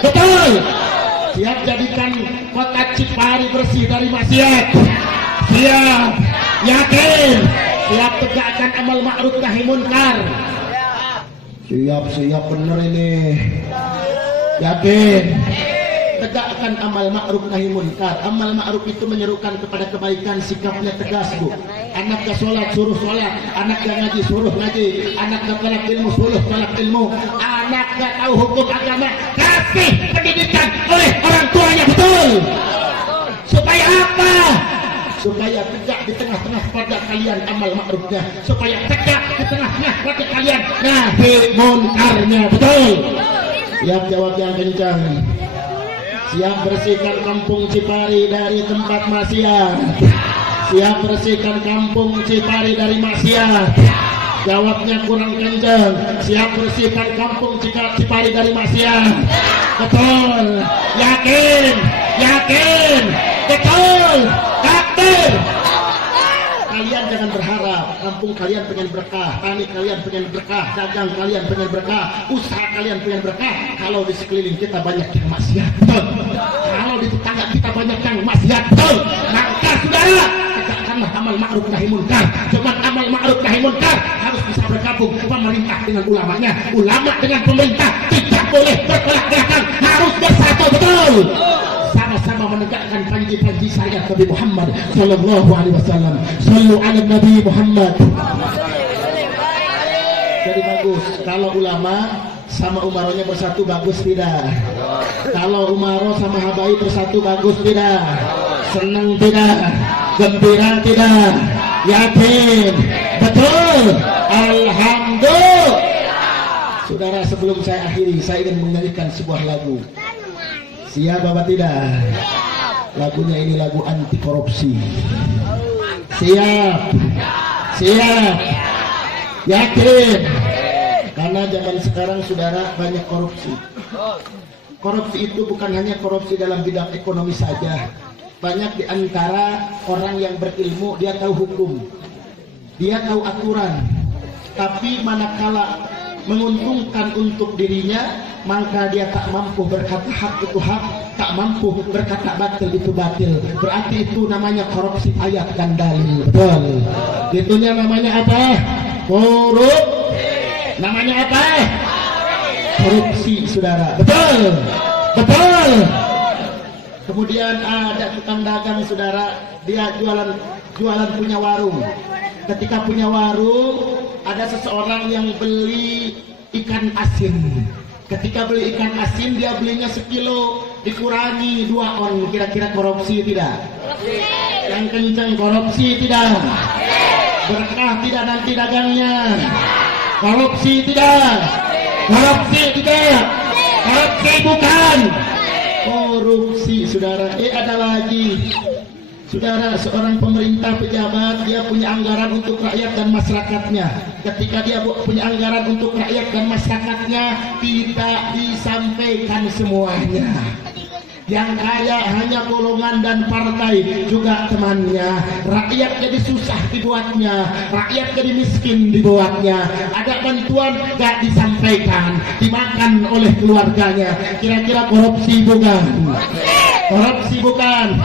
Betul. Siap jadikan kota Cipari bersih dari maksiat. Siap, yakin. Siap tegakkan amal ma'ruf nahi munkar. Siap bener ini. Yakin. Tegakkan amal ma'ruf nahi munkar. Amal ma'ruf itu menyerukan kepada kebaikan, sikapnya tegas, Bu. Anaknya sholat, suruh sholat. Anaknya ngaji, suruh ngaji. Anaknya tolak ilmu, suruh tolak ilmu. Anaknya tahu hukum agama, kasih pendidikan oleh orang tuanya. Betul. Supaya apa? Supaya tegak di tengah-tengah pada kalian amal ma'rufnya, supaya tegak di tengah-tengah pada kalian nahi munkarnya. Betul. Siap jawab yang kencang. Siap bersihkan kampung Cipari dari tempat maksiat. Siap bersihkan kampung Cipari dari maksiat. Jawabnya kurang kencang. Siap bersihkan kampung Cipari dari maksiat. Betul. Yakin. Betul. Takbir. Kalian jangan berharap kampung kalian pengen berkah, tani kalian pengen berkah, dagang kalian pengen berkah, usaha kalian pengen berkah kalau di sekeliling kita banyak yang maksiat. Betul. Kalau di tetangga kita banyak yang maksiat. Betul. Maka saudara, tegakkanlah amal ma'ruf nahi munkar. Cuman amal ma'ruf nahi munkar harus bisa bergabung pemerintah dengan ulamanya, ulama dengan pemerintah. Tidak boleh bertolak belakang, harus bersatu. Betul. Sama-sama menegakkan panji-panji syariat Nabi Muhammad sallallahu alaihi wasallam. Shallu ala Nabi Muhammad. Jadi bagus kalau ulama sama umarohnya bersatu, bagus tidak? Kalau umaroh sama habaib bersatu, bagus tidak? Senang tidak? Gembira tidak? Yakin? Betul. Alhamdulillah. Saudara, sebelum saya akhiri, saya ingin menyanyikan sebuah lagu. Siap apa tidak? Lagunya ini lagu anti korupsi. Siap. Yakin. Karena zaman sekarang saudara banyak korupsi. Korupsi itu bukan hanya korupsi dalam bidang ekonomi saja. Banyak di antara orang yang berilmu, dia tahu hukum, dia tahu aturan, tapi manakala menguntungkan untuk dirinya, maka dia tak mampu berkata hak itu hak, tak mampu berkata batil itu batil. Berarti itu namanya korupsi ayat dan dalil. Betul. Itunya namanya apa? Namanya apa? Korupsi, saudara. Betul. Kemudian ada tukang dagang, saudara, dia jualan punya warung. Ketika punya warung, ada seseorang yang beli ikan asin. Ketika beli ikan asin, dia belinya 1 kilo, dikurangi 2 on. Kira-kira korupsi tidak? Yang kencang, korupsi tidak? Berkah tidak nanti dagangnya? Korupsi tidak? Korupsi bukan? Korupsi, saudara. Ada lagi, saudara, seorang pemerintah pejabat, dia punya anggaran untuk rakyat dan masyarakatnya. Ketika dia punya anggaran untuk rakyat dan masyarakatnya, tidak disampaikan semuanya. Yang kaya hanya golongan dan partai, juga temannya. Rakyat jadi susah dibuatnya, rakyat jadi miskin dibuatnya. Ada bantuan gak disampaikan, dimakan oleh keluarganya. Kira-kira korupsi bukan? Korupsi bukan?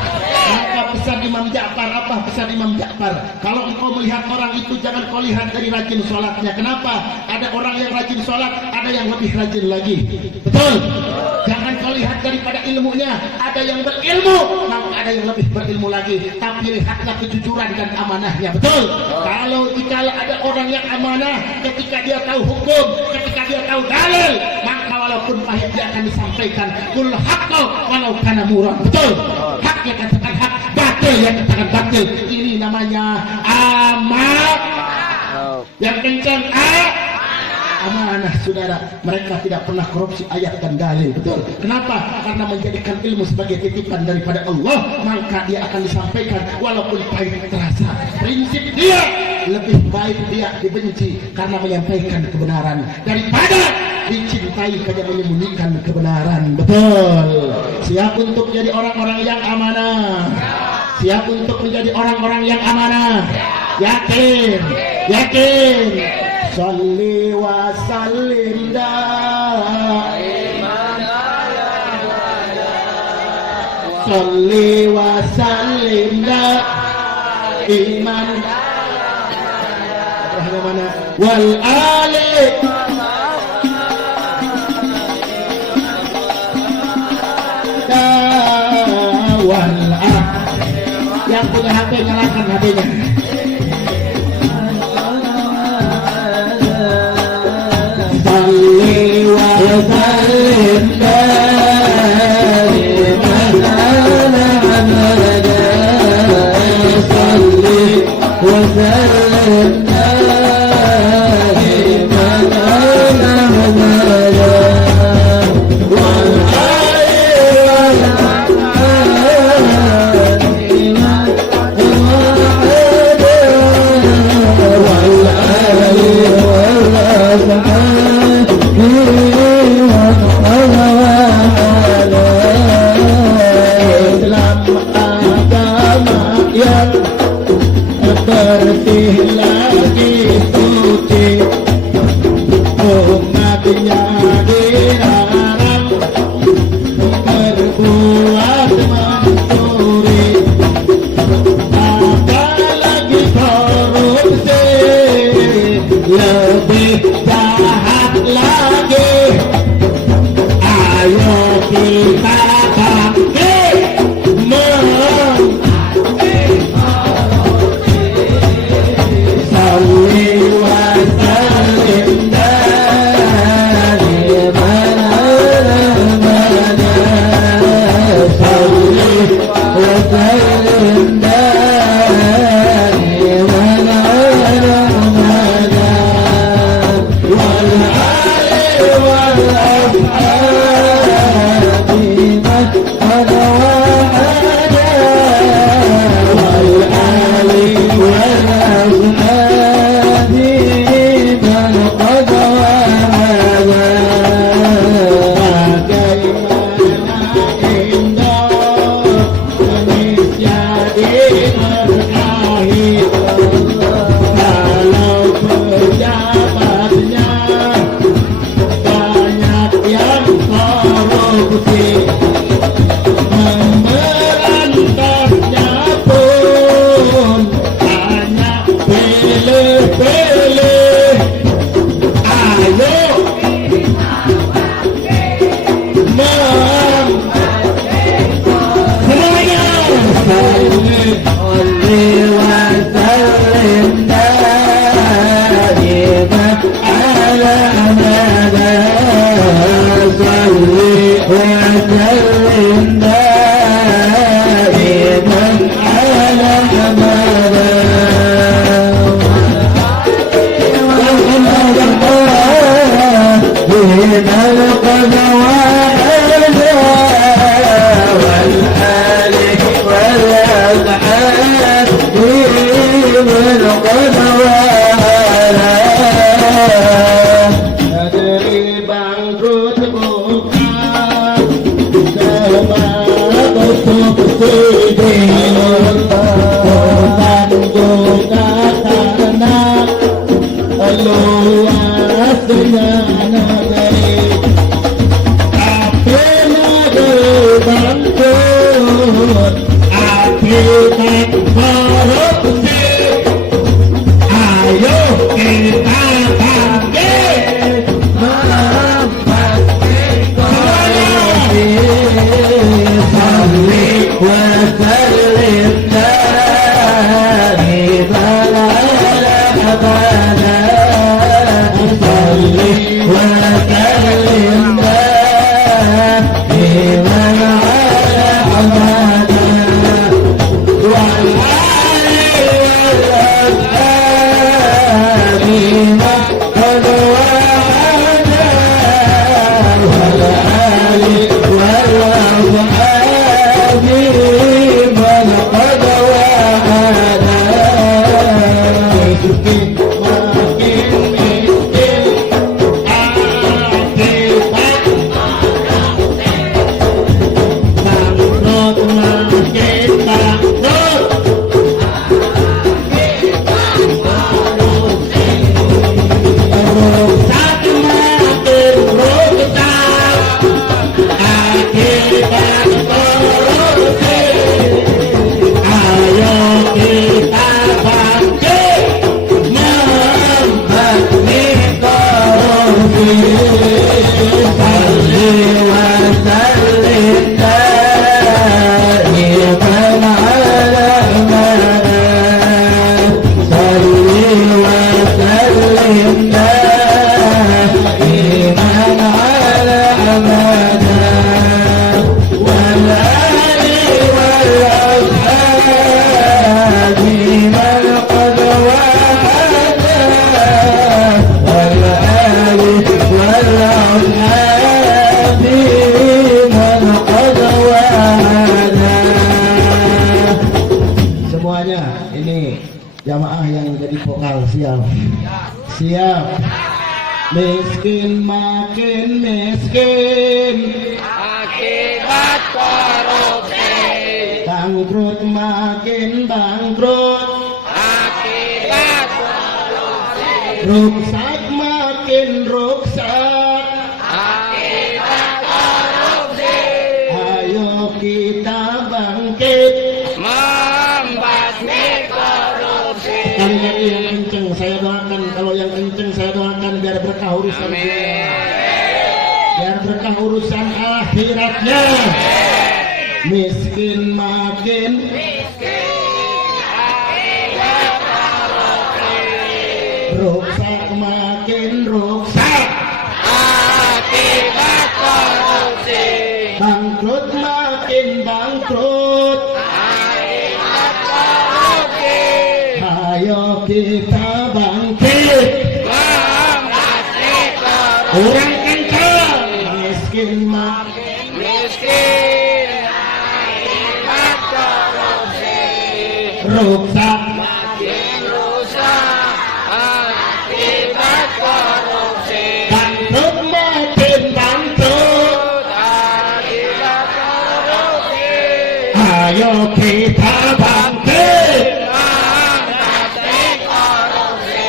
Maka pesan Imam Ja'far, apa pesan Imam Ja'far? Kalau engkau melihat orang itu, jangan kau lihat dari rajin sholatnya. Kenapa? Ada orang yang rajin sholat, ada yang lebih rajin lagi. Betul? Jangan kau lihat daripada ilmunya, ada yang berilmu, namun ada yang lebih berilmu lagi. Tapi lihatlah kejujuran dan amanahnya. Betul? Kalau ada orang yang amanah, ketika dia tahu hukum, ketika dia tahu dalil, maka walaupun pahit dia akan disampaikan. Kul haqqo walau kana murran. Betul? Hak yang katakan hak, batil yang katakan batil. Ini namanya amal. Yang kencang amanah saudara. Mereka tidak pernah korupsi ayat dan dalil. Betul. Kenapa? Karena menjadikan ilmu sebagai titipan daripada Allah, maka dia akan disampaikan walaupun pahit terasa. Prinsip dia lebih baik dia dibenci karena menyampaikan kebenaran daripada dicintai karena menyembunyikan kebenaran. Betul. Siap untuk jadi orang-orang yang amanah. Siap untuk menjadi orang-orang yang amanah. Yakin, yakin. Shalli wa sallim daiman Shalli wa sallim daiman wal ali wal yang punya HP nyalakan HP-nya. Salli wa sallim daiman abada Salli wa sallim daiman abada wal bersih lagi suci umatnya dilarang berbuat mencuri apalagi korupsi lebih jahat lagi. Ayo kita bangkit Bangkrut bukan siap. Siap. Miskin makin miskin akibat korupsi, bangkrut makin bangkrut akibat korupsi, rusak makin rusak akibat korupsi. ayo kita bangkit Membasmi korupsi. sekali lagi yang kenceng saya doakan, kalau yang kenceng saya doakan biar berkah urusan biar berkah urusan akhiratnya. Miskin makin rusak makin rusak Akibat korupsi, bangkrut makin bangkrut akibat korupsi. ayo kita bangkit Membasmi korupsi. orang kencang miskin makin Miskin akibat korupsi, rusak makin rusak akibat korupsi. bangkrut makin bangkrut Akibat korupsi, ayo kita bangkit. membasmi korupsi.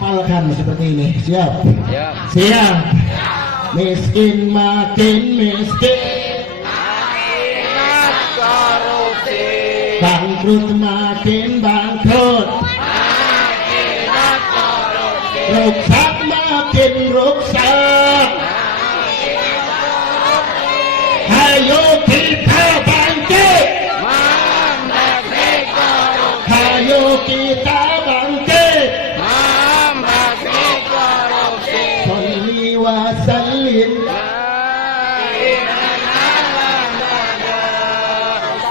Hafalkan seperti ini. Siap. Ya. Siap. Miskin makin miskin, Akibat korupsi, bangkrut makin bangkrut, akibat korupsi. rusak makin rusak. Ayo kita bangkit. Membasmi korupsi, Ayo kita bangkit. membasmi korupsi. Sholli wa sallim.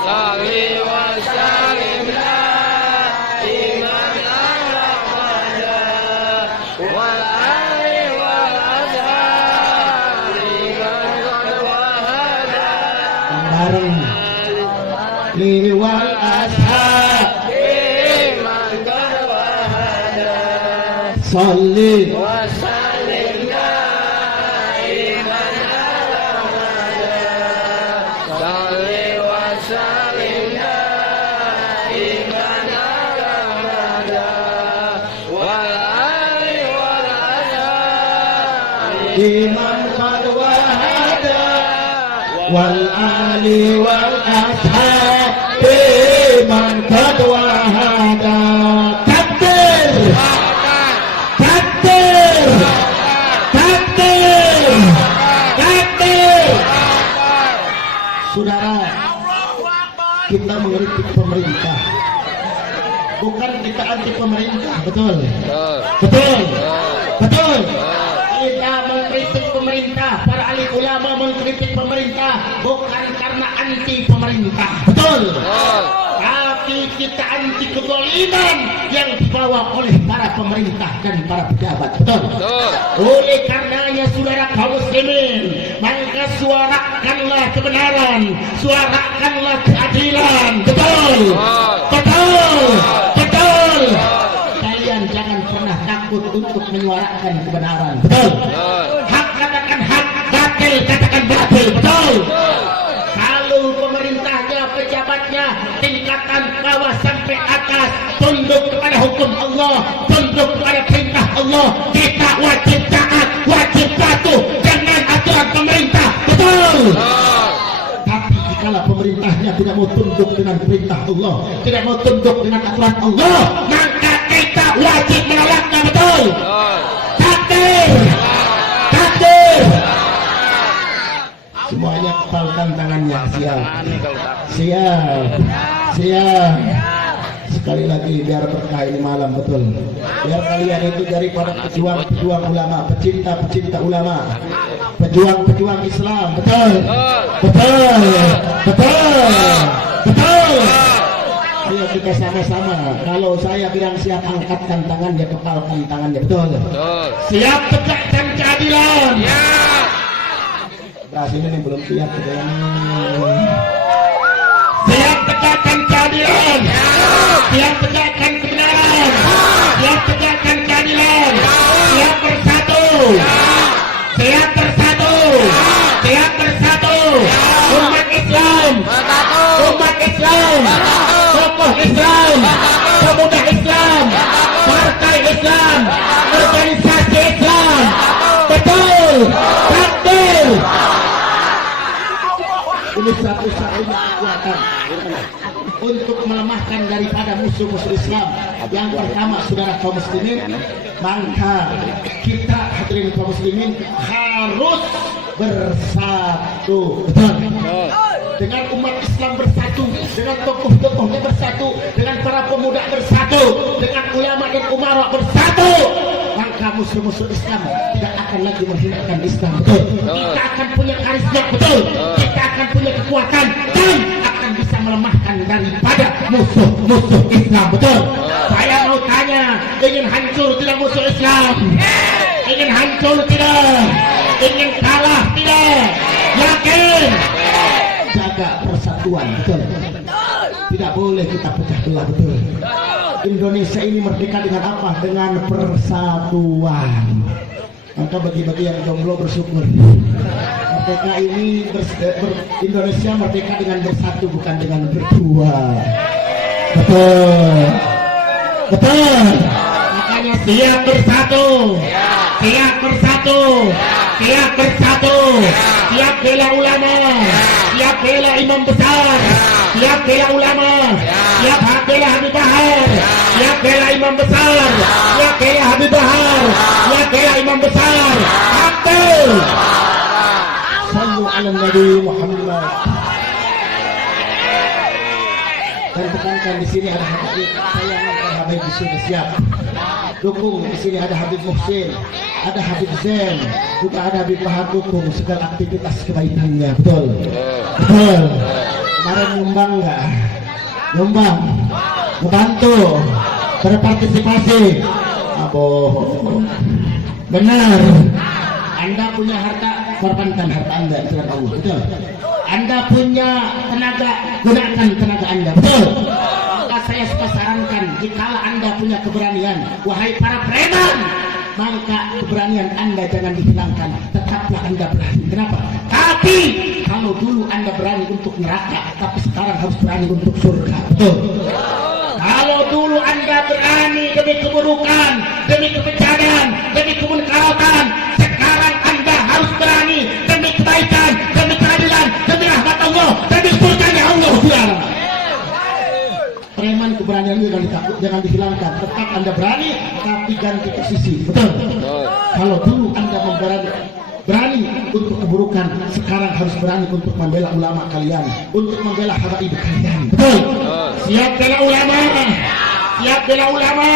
Salli wa sallim daiman abada wal ali wal azhari man wahada Bareng. Liwal ashab. man wahada Sholli. wa sallim daiman abada salli wa sallim daiman abada wal ali wal azhari Iman qad wahada wal ali wal ashab iman qad wahada. Takbir, takbir, takbir, takbir. Saudara, kita mengkritik pemerintah, bukan kita anti pemerintah, betul? Betul, betul. Kita mengkritik pemerintah, para ahli ulama mengkritik pemerintah bukan karena anti pemerintah, betul. Tapi kita anti kezaliman yang dibawa oleh para pemerintah dan para pejabat, betul. Oleh karenanya saudara kaum muslimin, maka suarakanlah kebenaran, suarakanlah keadilan, betul, betul, betul. Kalian jangan pernah takut untuk menyuarakan kebenaran, betul. Hak katakan hak, batil katakan batil, betul. Kalau pemerintahnya, pejabatnya, tingkatan bawah sampai atas tunduk kepada hukum Allah, tunduk kepada perintah Allah, kita wajib taat, wajib patuh dengan aturan pemerintah, betul. Tapi jika pemerintahnya tidak mau tunduk dengan perintah Allah, tidak mau tunduk dengan aturan Allah, maka kita wajib menolaknya, betul. Takbir, takbir. Semuanya kepalkan tangannya. Siap, siap, siap. Sekali lagi biar berkah ini malam, betul. Biar kalian itu daripada pejuang-pejuang ulama, pecinta-pecinta ulama, pejuang-pejuang Islam, betul, betul, betul, betul. Ayo kita sama-sama. Kalau saya bilang siap, angkatkan tangannya, kepalkan tangannya, betul. Siap tegakkan keadilan. Nah, sini nih belum siap sudah ini. Siap tegakkan keadilan. Siap tegakkan kebenaran. Siap tegakkan keadilan. Siap bersatu. Siap bersatu. Siap bersatu. Umat Islam. Umat Islam. Tokoh Islam. Pemuda Islam. Partai Islam. Organisasi Islam. Betul. Takbir. Ini satu-satunya kekuatan untuk melemahkan daripada musuh-musuh Islam. Yang pertama, saudara kaum muslimin, maka kita hadirin kaum muslimin harus bersatu. Betul. Dengan umat Islam bersatu, dengan tokoh-tokohnya bersatu, dengan para pemuda bersatu, dengan ulama dan umara bersatu, maka musuh-musuh Islam tidak akan lagi menghinakan Islam. Betul. Kita akan punya karisma. Betul. Kita akan punya kekuatan dan akan bisa melemahkan daripada musuh-musuh Islam. Betul. Saya mau tanya, ingin hancur tidak musuh Islam? Ingin hancur tidak? Ingin kalah tidak? Yakin? Jaga persatuan. Betul. Tidak boleh kita pecah belah. Betul. Indonesia ini merdeka dengan apa? Dengan persatuan. Maka bagi-bagi yang jomblo bersyukur. Merdeka ini Indonesia merdeka dengan bersatu, bukan dengan berdua. Betul. Betul. Makanya siap bersatu. Siap bersatu. Siap bersatu. Siap bela ulama. Siap bela imam besar. Siap bela ulama. Siap bela Habib Bahar. Siap bela imam besar. Siap bela Habib Bahar. Siap bela imam besar. Betul. Sallu ala Nabi Muhammad. Dan tekankan di sini ada Habib sayangan Habib di sini siap. Dukung di sini ada Habib Muhsin, ada Habib Zain, juga ada Habib Bahar dukung segala aktivitas kebaikannya. Betul. Betul. Kemarin nyumbang enggak? Nyumbang. Membantu. Berpartisipasi. Bohong. Benar. Anda punya harta, korbankan harta Anda di jalan Allah. Betul. Anda punya tenaga, gunakan tenaga Anda. Betul. Maka saya suka sarankan, jika Anda punya keberanian, wahai para preman, maka keberanian Anda jangan dihilangkan. Tetaplah Anda berani. Kenapa? Tapi kalau dulu Anda berani untuk neraka, tapi sekarang harus berani untuk surga. Betul. Kalau dulu Anda berani demi keburukan, demi kebencian, demi kemunkaran, sekarang Anda harus berani demi kebaikan, demi keadilan, demi rahmat Allah, demi surganya Allah. Preman keberanian itu jangan dihilangkan. Tetap Anda berani, tapi ganti posisi. Betul. Kalau dulu Anda berani untuk keburukan, sekarang harus berani untuk membela ulama kalian, untuk membela habaib kalian. Betul. Siap bela ulama, siap bela ulama,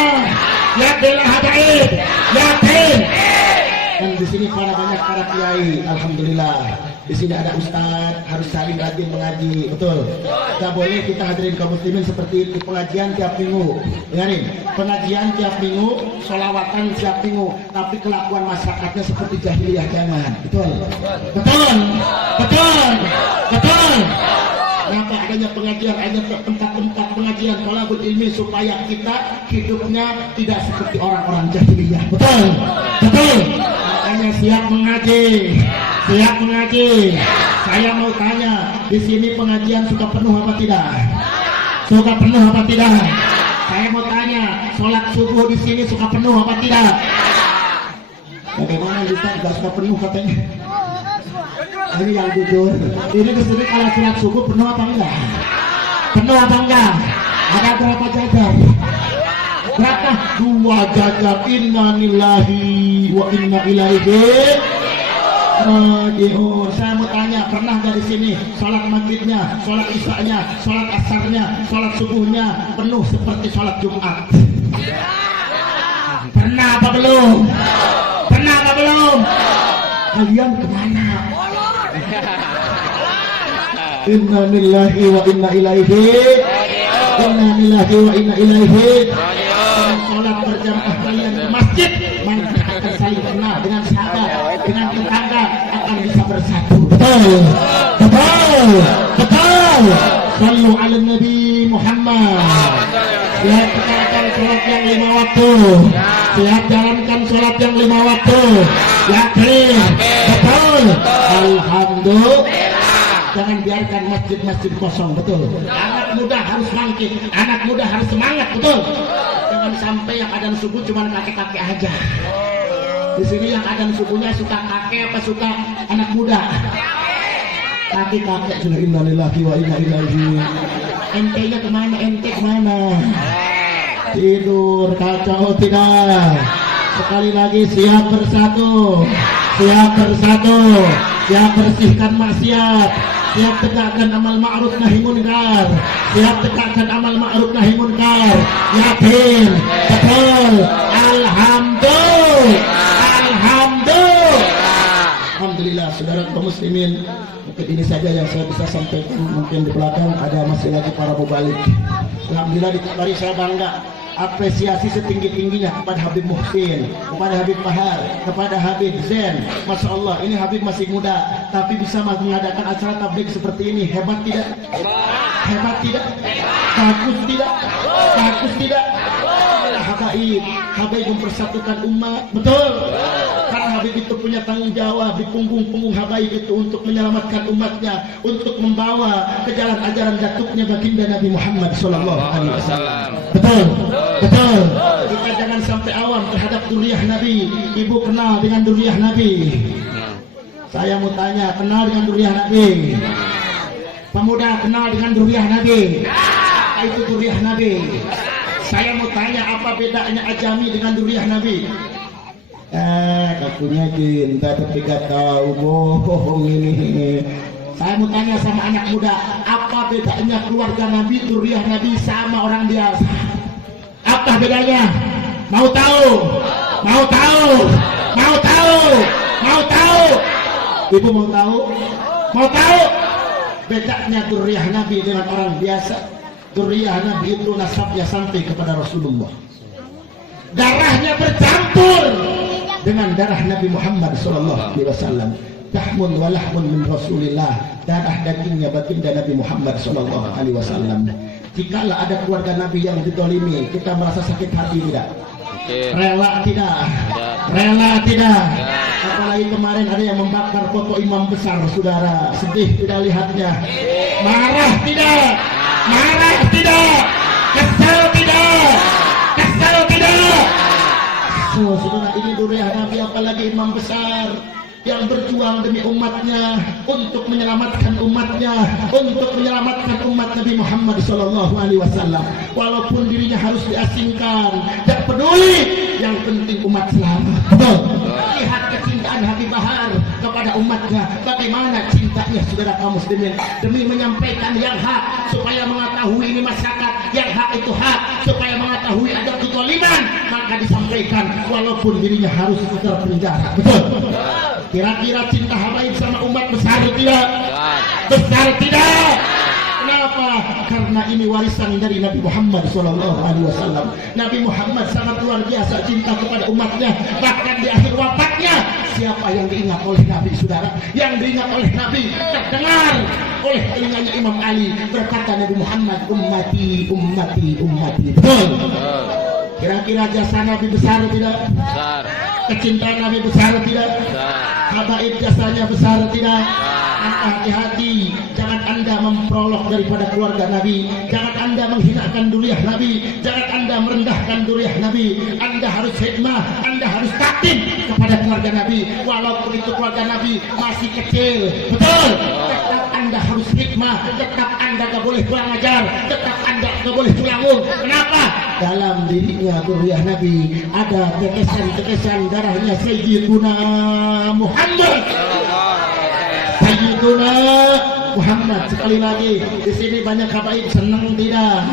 siap bela habaib. Yakin. Dan di sini banyak para kiai, alhamdulillah. Di sini ada ustaz, harus saling rajin mengaji. Betul. Tidak boleh kita hadirin kaum muslimin seperti itu, pengajian tiap minggu. Dengarin, pengajian tiap minggu, sholawatan tiap minggu, tapi kelakuan masyarakatnya seperti jahiliyah, jangan. Betul. Betul. Betul. Betul. Kenapa adanya pengajian, ada tempat-tempat pengajian thalabul ilmi supaya kita hidupnya tidak seperti orang-orang jahiliyah. Betul. Betul. Makanya siap mengaji. Siap mengaji. Saya mau tanya, di sini pengajian suka penuh apa tidak? Suka penuh apa tidak? Saya mau tanya, sholat subuh di sini suka penuh apa tidak? Bagaimana Ustaz nggak suka penuh katanya? Ini yang jujur. Ini di sini kalau sholat subuh penuh apa enggak? Penuh apa enggak? Ada berapa jajar? Berapa? 2 jajar. Inna lillahi wa inna ilaihi. Saya mau tanya, pernah dari sini sholat maghribnya, sholat isya'nya, sholat asarnya, sholat subuhnya penuh seperti sholat Jumat? Pernah apa belum? Pernah apa belum? Kalian kemana? Inna lillahi wa inna ilaihi. Inna lillahi wa inna ilaihi. Sholat berjamaah kalian ke masjid, maka akan saling kenal dengan sahabat, dengan tetangga, akan bisa bersatu. Betul. Betul. Betul. Sallu ala Nabi Muhammad. Siap tekankan sholat yang 5 waktu. Siap jalankan sholat yang 5 waktu. Yakin? Betul? Alhamdulillah. Jangan biarkan masjid-masjid kosong, betul. Anak muda harus bangkit, anak muda harus semangat, betul. Jangan sampai yang adzan subuh cuma kakek-kakek aja. Di sini yang adzan subuhnya suka kakek apa suka anak muda? Kakek-kakek sudah innalillahi wa inna ilaihi. Ente-nya kemana? Ente kemana? Tidur kacau tidak? Sekali lagi siap bersatu, siap bersatu, siap bersihkan maksiat, siap tegakkan amal ma'ruf nahi munkar, siap tegakkan amal ma'ruf nahi munkar. Yakin? Betul? Alhamdulillah. Alhamdulillah, saudara kaum muslimin, mungkin ini saja yang saya bisa sampaikan. Mungkin di belakang ada masih lagi para mubalik. Alhamdulillah, dikabari saya bangga, apresiasi setinggi-tingginya kepada Habib Muhsin, kepada Habib Bahar, kepada Habib Zain. Masya Allah, ini Habib masih muda, tapi bisa mengadakan acara tabligh seperti ini. Hebat tidak? Hebat tidak? Bagus tidak? Bagus tidak? Habaib, Habib mempersatukan umat, betul? Karena Habib itu punya tanggung jawab di punggung-punggung Habaib itu untuk menyelamatkan umatnya, untuk membawa ke jalan ajaran datuknya baginda Nabi Muhammad SAW. Betul, betul. Kita jangan sampai awam terhadap duriyah Nabi. Ibu kenal dengan duriyah Nabi? Saya mau tanya, kenal dengan duriyah Nabi? Pemuda kenal dengan duriyah Nabi? Apa itu duriyah Nabi? Saya mau tanya, apa bedanya Ajami dengan duriyah Nabi? Kakunya cinta tapi gak tahu bohong ini. Saya mau tanya sama anak muda, apa bedanya keluarga Nabi, duriyah Nabi sama orang biasa? Apa bedanya? Mau tahu? Mau tahu? Mau tahu? Mau tahu? Ibu mau tahu? Mau tahu? Bedanya duriyah Nabi dengan orang biasa. Duriyah Nabi itu nasabnya sampai kepada Rasulullah. Darahnya bercampur dengan darah Nabi Muhammad SAW. Tahmun wa lahmun min Rasulillah. Darah dagingnya baginda Nabi Muhammad SAW. Jikalau ada keluarga Nabi yang didolimi, kita merasa sakit hati tidak? Rela tidak? Rela tidak? Apalagi kemarin ada yang membakar foto imam besar, saudara. Sedih tidak lihatnya? Marah tidak? Marah tidak? Kesal tidak? Kesal tidak? Saudara, ini duriyah Nabi, apalagi imam besar yang berjuang demi umatnya, untuk menyelamatkan umatnya, untuk menyelamatkan umat Nabi Muhammad SAW. Walaupun dirinya harus diasingkan, tidak peduli, yang penting umat selamat. Lihat kecintaan Habib Bahar kepada umatnya, bagaimana cintanya saudara kaum muslimin, demi menyampaikan yang hak, supaya mengetahui ini masyarakat, yang hak itu hak, supaya mengetahui ada kezaliman, maka disampaikan walaupun dirinya harus terpenjara. Betul? Kira-kira cinta Habaib sama umat besar tidak? Besar tidak? Kenapa? Karena ini warisan dari Nabi Muhammad SAW. Nabi Muhammad sangat luar biasa cinta kepada umatnya. Bahkan di akhir wafatnya, siapa yang diingat oleh Nabi, saudara? Yang diingat oleh Nabi, terdengar oleh telinganya Imam Ali, berkata Nabi Muhammad, ummati, ummati, ummati. Betul? Kira-kira jasa Nabi besar tidak? Besar. Kecintaan Nabi besar tidak? Besar. Habaib jasanya besar tidak? Hati-hati, jangan Anda memperolok daripada keluarga Nabi, jangan Anda menghinakan duriyah Nabi, jangan Anda merendahkan duriyah Nabi. Anda harus khidmah, Anda harus takdim kepada keluarga Nabi, walaupun itu keluarga Nabi masih kecil. Betul? Tetap Anda harus khidmah, tetap Anda gak boleh kurang ajar, tetap Anda gak boleh curang. Kenapa? Dalam dirinya duriyah Nabi ada tetesan-tetesan darahnya Sayyiduna Muhammad. Sayyiduna Muhammad. Sekali lagi, di sini banyak habaib senang tidak?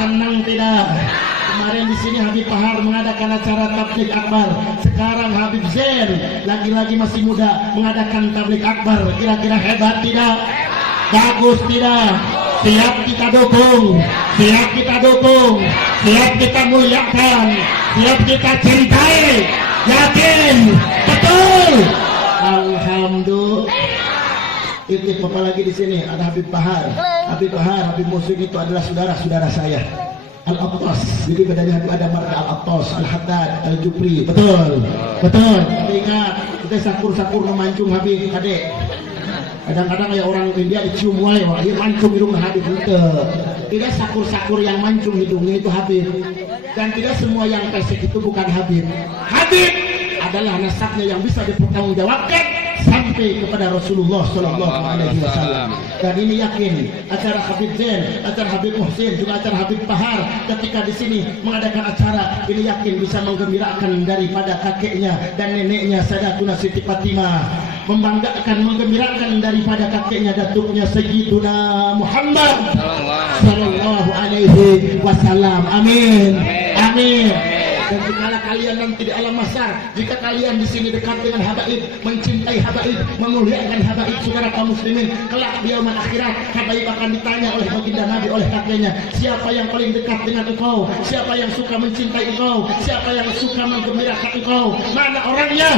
Senang tidak? Kemarin di sini Habib Bahar mengadakan acara tabligh akbar. Sekarang Habib Zain lagi-lagi masih muda mengadakan tabligh akbar. Kira-kira hebat tidak? Bagus tidak? Siap kita dukung, siap kita dukung, siap kita muliakan, siap kita cintai. Yakin? Betul? Alhamdulillah. Itu apa lagi di sini ada Habib Bahar. Habib Bahar, Habib Muhsin itu adalah saudara-saudara saya. Al-Attas, jadi bedanya Habib Adam ada Al-Attas, Al-Haddad, Al-Jupri. Betul, betul. Tapi ingat, kita sakur-sakur memancung Habib, adek. Kadang-kadang ya orang India dicium wae, wah dia mancung hidungnya Habib itu. Tidak sakur-sakur yang mancung hidungnya itu Habib. Dan tidak semua yang pesek itu bukan Habib. Habib adalah nasabnya yang bisa dipertanggungjawabkan sampai kepada Rasulullah Sallallahu Alaihi Wasallam. Dan ini yakin acara Habib Zain, acara Habib Muhsin, juga acara Habib Bahar ketika di sini mengadakan acara, ini yakin bisa menggembirakan daripada kakeknya dan neneknya Sayyidatuna Siti Fatimah, membanggakan, menggembirakan daripada kakeknya datuknya Sayyiduna Muhammad Sallallahu Alaihi Wasallam. Amin, amin. Dan jika kalian nanti di alam mahsyar, jika kalian di sini dekat dengan habaib, mencintai habaib, memuliakan habaib, saudara kaum muslimin, kelak di yaumul akhirat habaib akan ditanya oleh baginda Nabi, oleh kakeknya, siapa yang paling dekat dengan engkau, siapa yang suka mencintai engkau, siapa yang suka menggembirakan engkau, mana orangnya?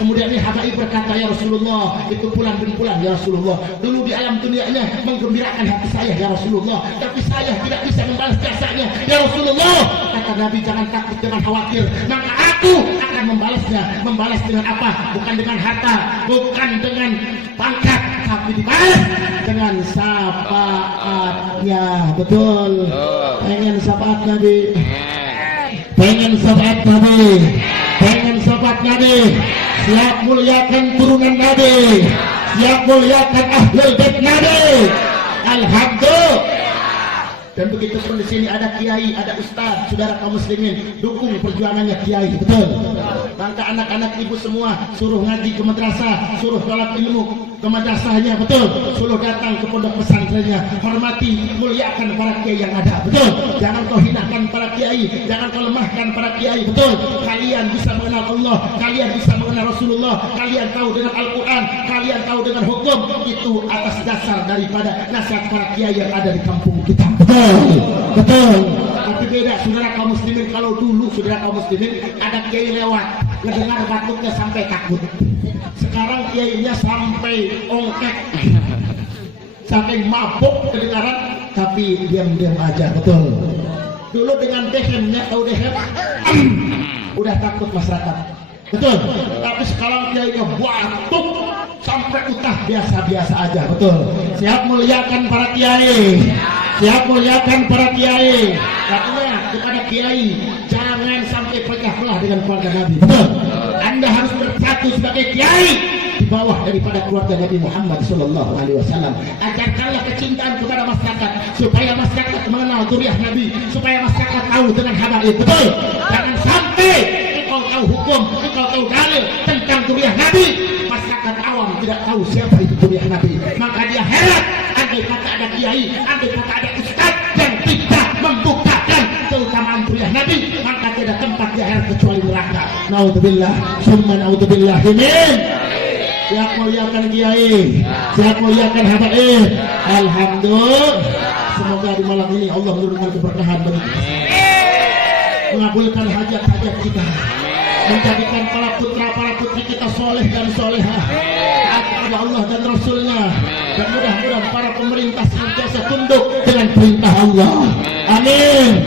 Kemudian ini habaib berkata, ya Rasulullah, itu pulang bin pulang ya Rasulullah, dulu di alam dunianya menggembirakan hati saya ya Rasulullah, tapi saya tidak bisa membalas jasanya ya Rasulullah. Kata Nabi, jangan takut, jangan khawatir, maka aku akan membalasnya. Membalas dengan apa? Bukan dengan harta, bukan dengan pangkat, tapi dibalas dengan syafaatnya. Betul. Pengen syafaat Nabi, pengen syafaat Nabi, pengen syafaat Nabi, siap muliakan turunan Nabi, siap muliakan ahlul bait Nabi. Alhamdulillah. Dan begitu pun di sini ada kiai, ada ustaz, saudara kaum muslimin, dukung perjuangannya kiai, betul. Maka anak-anak ibu semua suruh ngaji ke madrasah, suruh talab ilmu ke madrasahnya, betul. Suruh datang ke pondok pesantrennya, hormati, muliakan para kiai yang ada, betul. Jangan kau hinakan para kiai, jangan kau lemahkan para kiai, betul. Kalian bisa mengenal Allah, kalian bisa mengenal Rasulullah, kalian tahu dengan Al-Quran, kalian tahu dengan hukum, itu atas dasar daripada nasihat para kiai yang ada di kampung kita. Betul, betul. Tapi beda saudara kaum muslimin, kalau dulu saudara kaum muslimin ada kiai lewat, ngedengar batuknya sampai takut. Sekarang kiainya sampai ongkek, sampai mabuk kedengaran, tapi diam-diam aja, betul. Dulu dengan dehemnya, tahu dehem, udah takut masyarakat, betul. Tapi sekarang kiainya batuk sampai utah, biasa-biasa aja, betul. Siap muliakan para kiai, siap muliakan para kiai. Katanya kepada kiai, jangan sampai pecah belah dengan keluarga Nabi, betul. Anda harus bersatu sebagai kiai di bawah daripada keluarga Nabi Muhammad Sallallahu Alaihi Wasallam. Ajarkanlah kecintaan kepada masyarakat supaya masyarakat mengenal zuriat Nabi, supaya masyarakat tahu dengan habaib, betul. Jangan sampai engkau tahu hukum, engkau tahu dalil tentang zuriat Nabi, masyarakat awam tidak tahu siapa itu zuriat Nabi, maka dia heran. Andai kata ada kiai, andai kata ada ustaz yang tidak membukakan keutamaan zuriat Nabi, maka tidak tempat di akhirat kecuali neraka. Naudzubillah, summa naudzubillah. Amin. Siap muliakan kiai, siap muliakan habaib. Alhamdulillah. Semoga di malam ini Allah menurunkan keberkahan bagi kita, mengabulkan hajat-hajat kita, menjadikan para putra para putri kita soleh dan solehah kepada Allah dan Rasulnya, dan mudah-mudahan para pemerintah senantiasa tunduk dengan perintah Allah. Amin,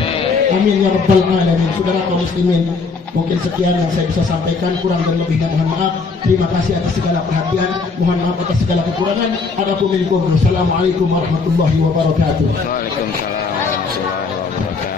amin ya rabbal alamin. Saudara kaum muslimin, mungkin sekian yang saya bisa sampaikan, kurang dan lebihnya mohon maaf. Terima kasih atas segala perhatian, mohon maaf atas segala kekurangan. Adapun minkum, assalamualaikum warahmatullahi wabarakatuh. Waalaikumsalam warahmatullahi wabarakatuh.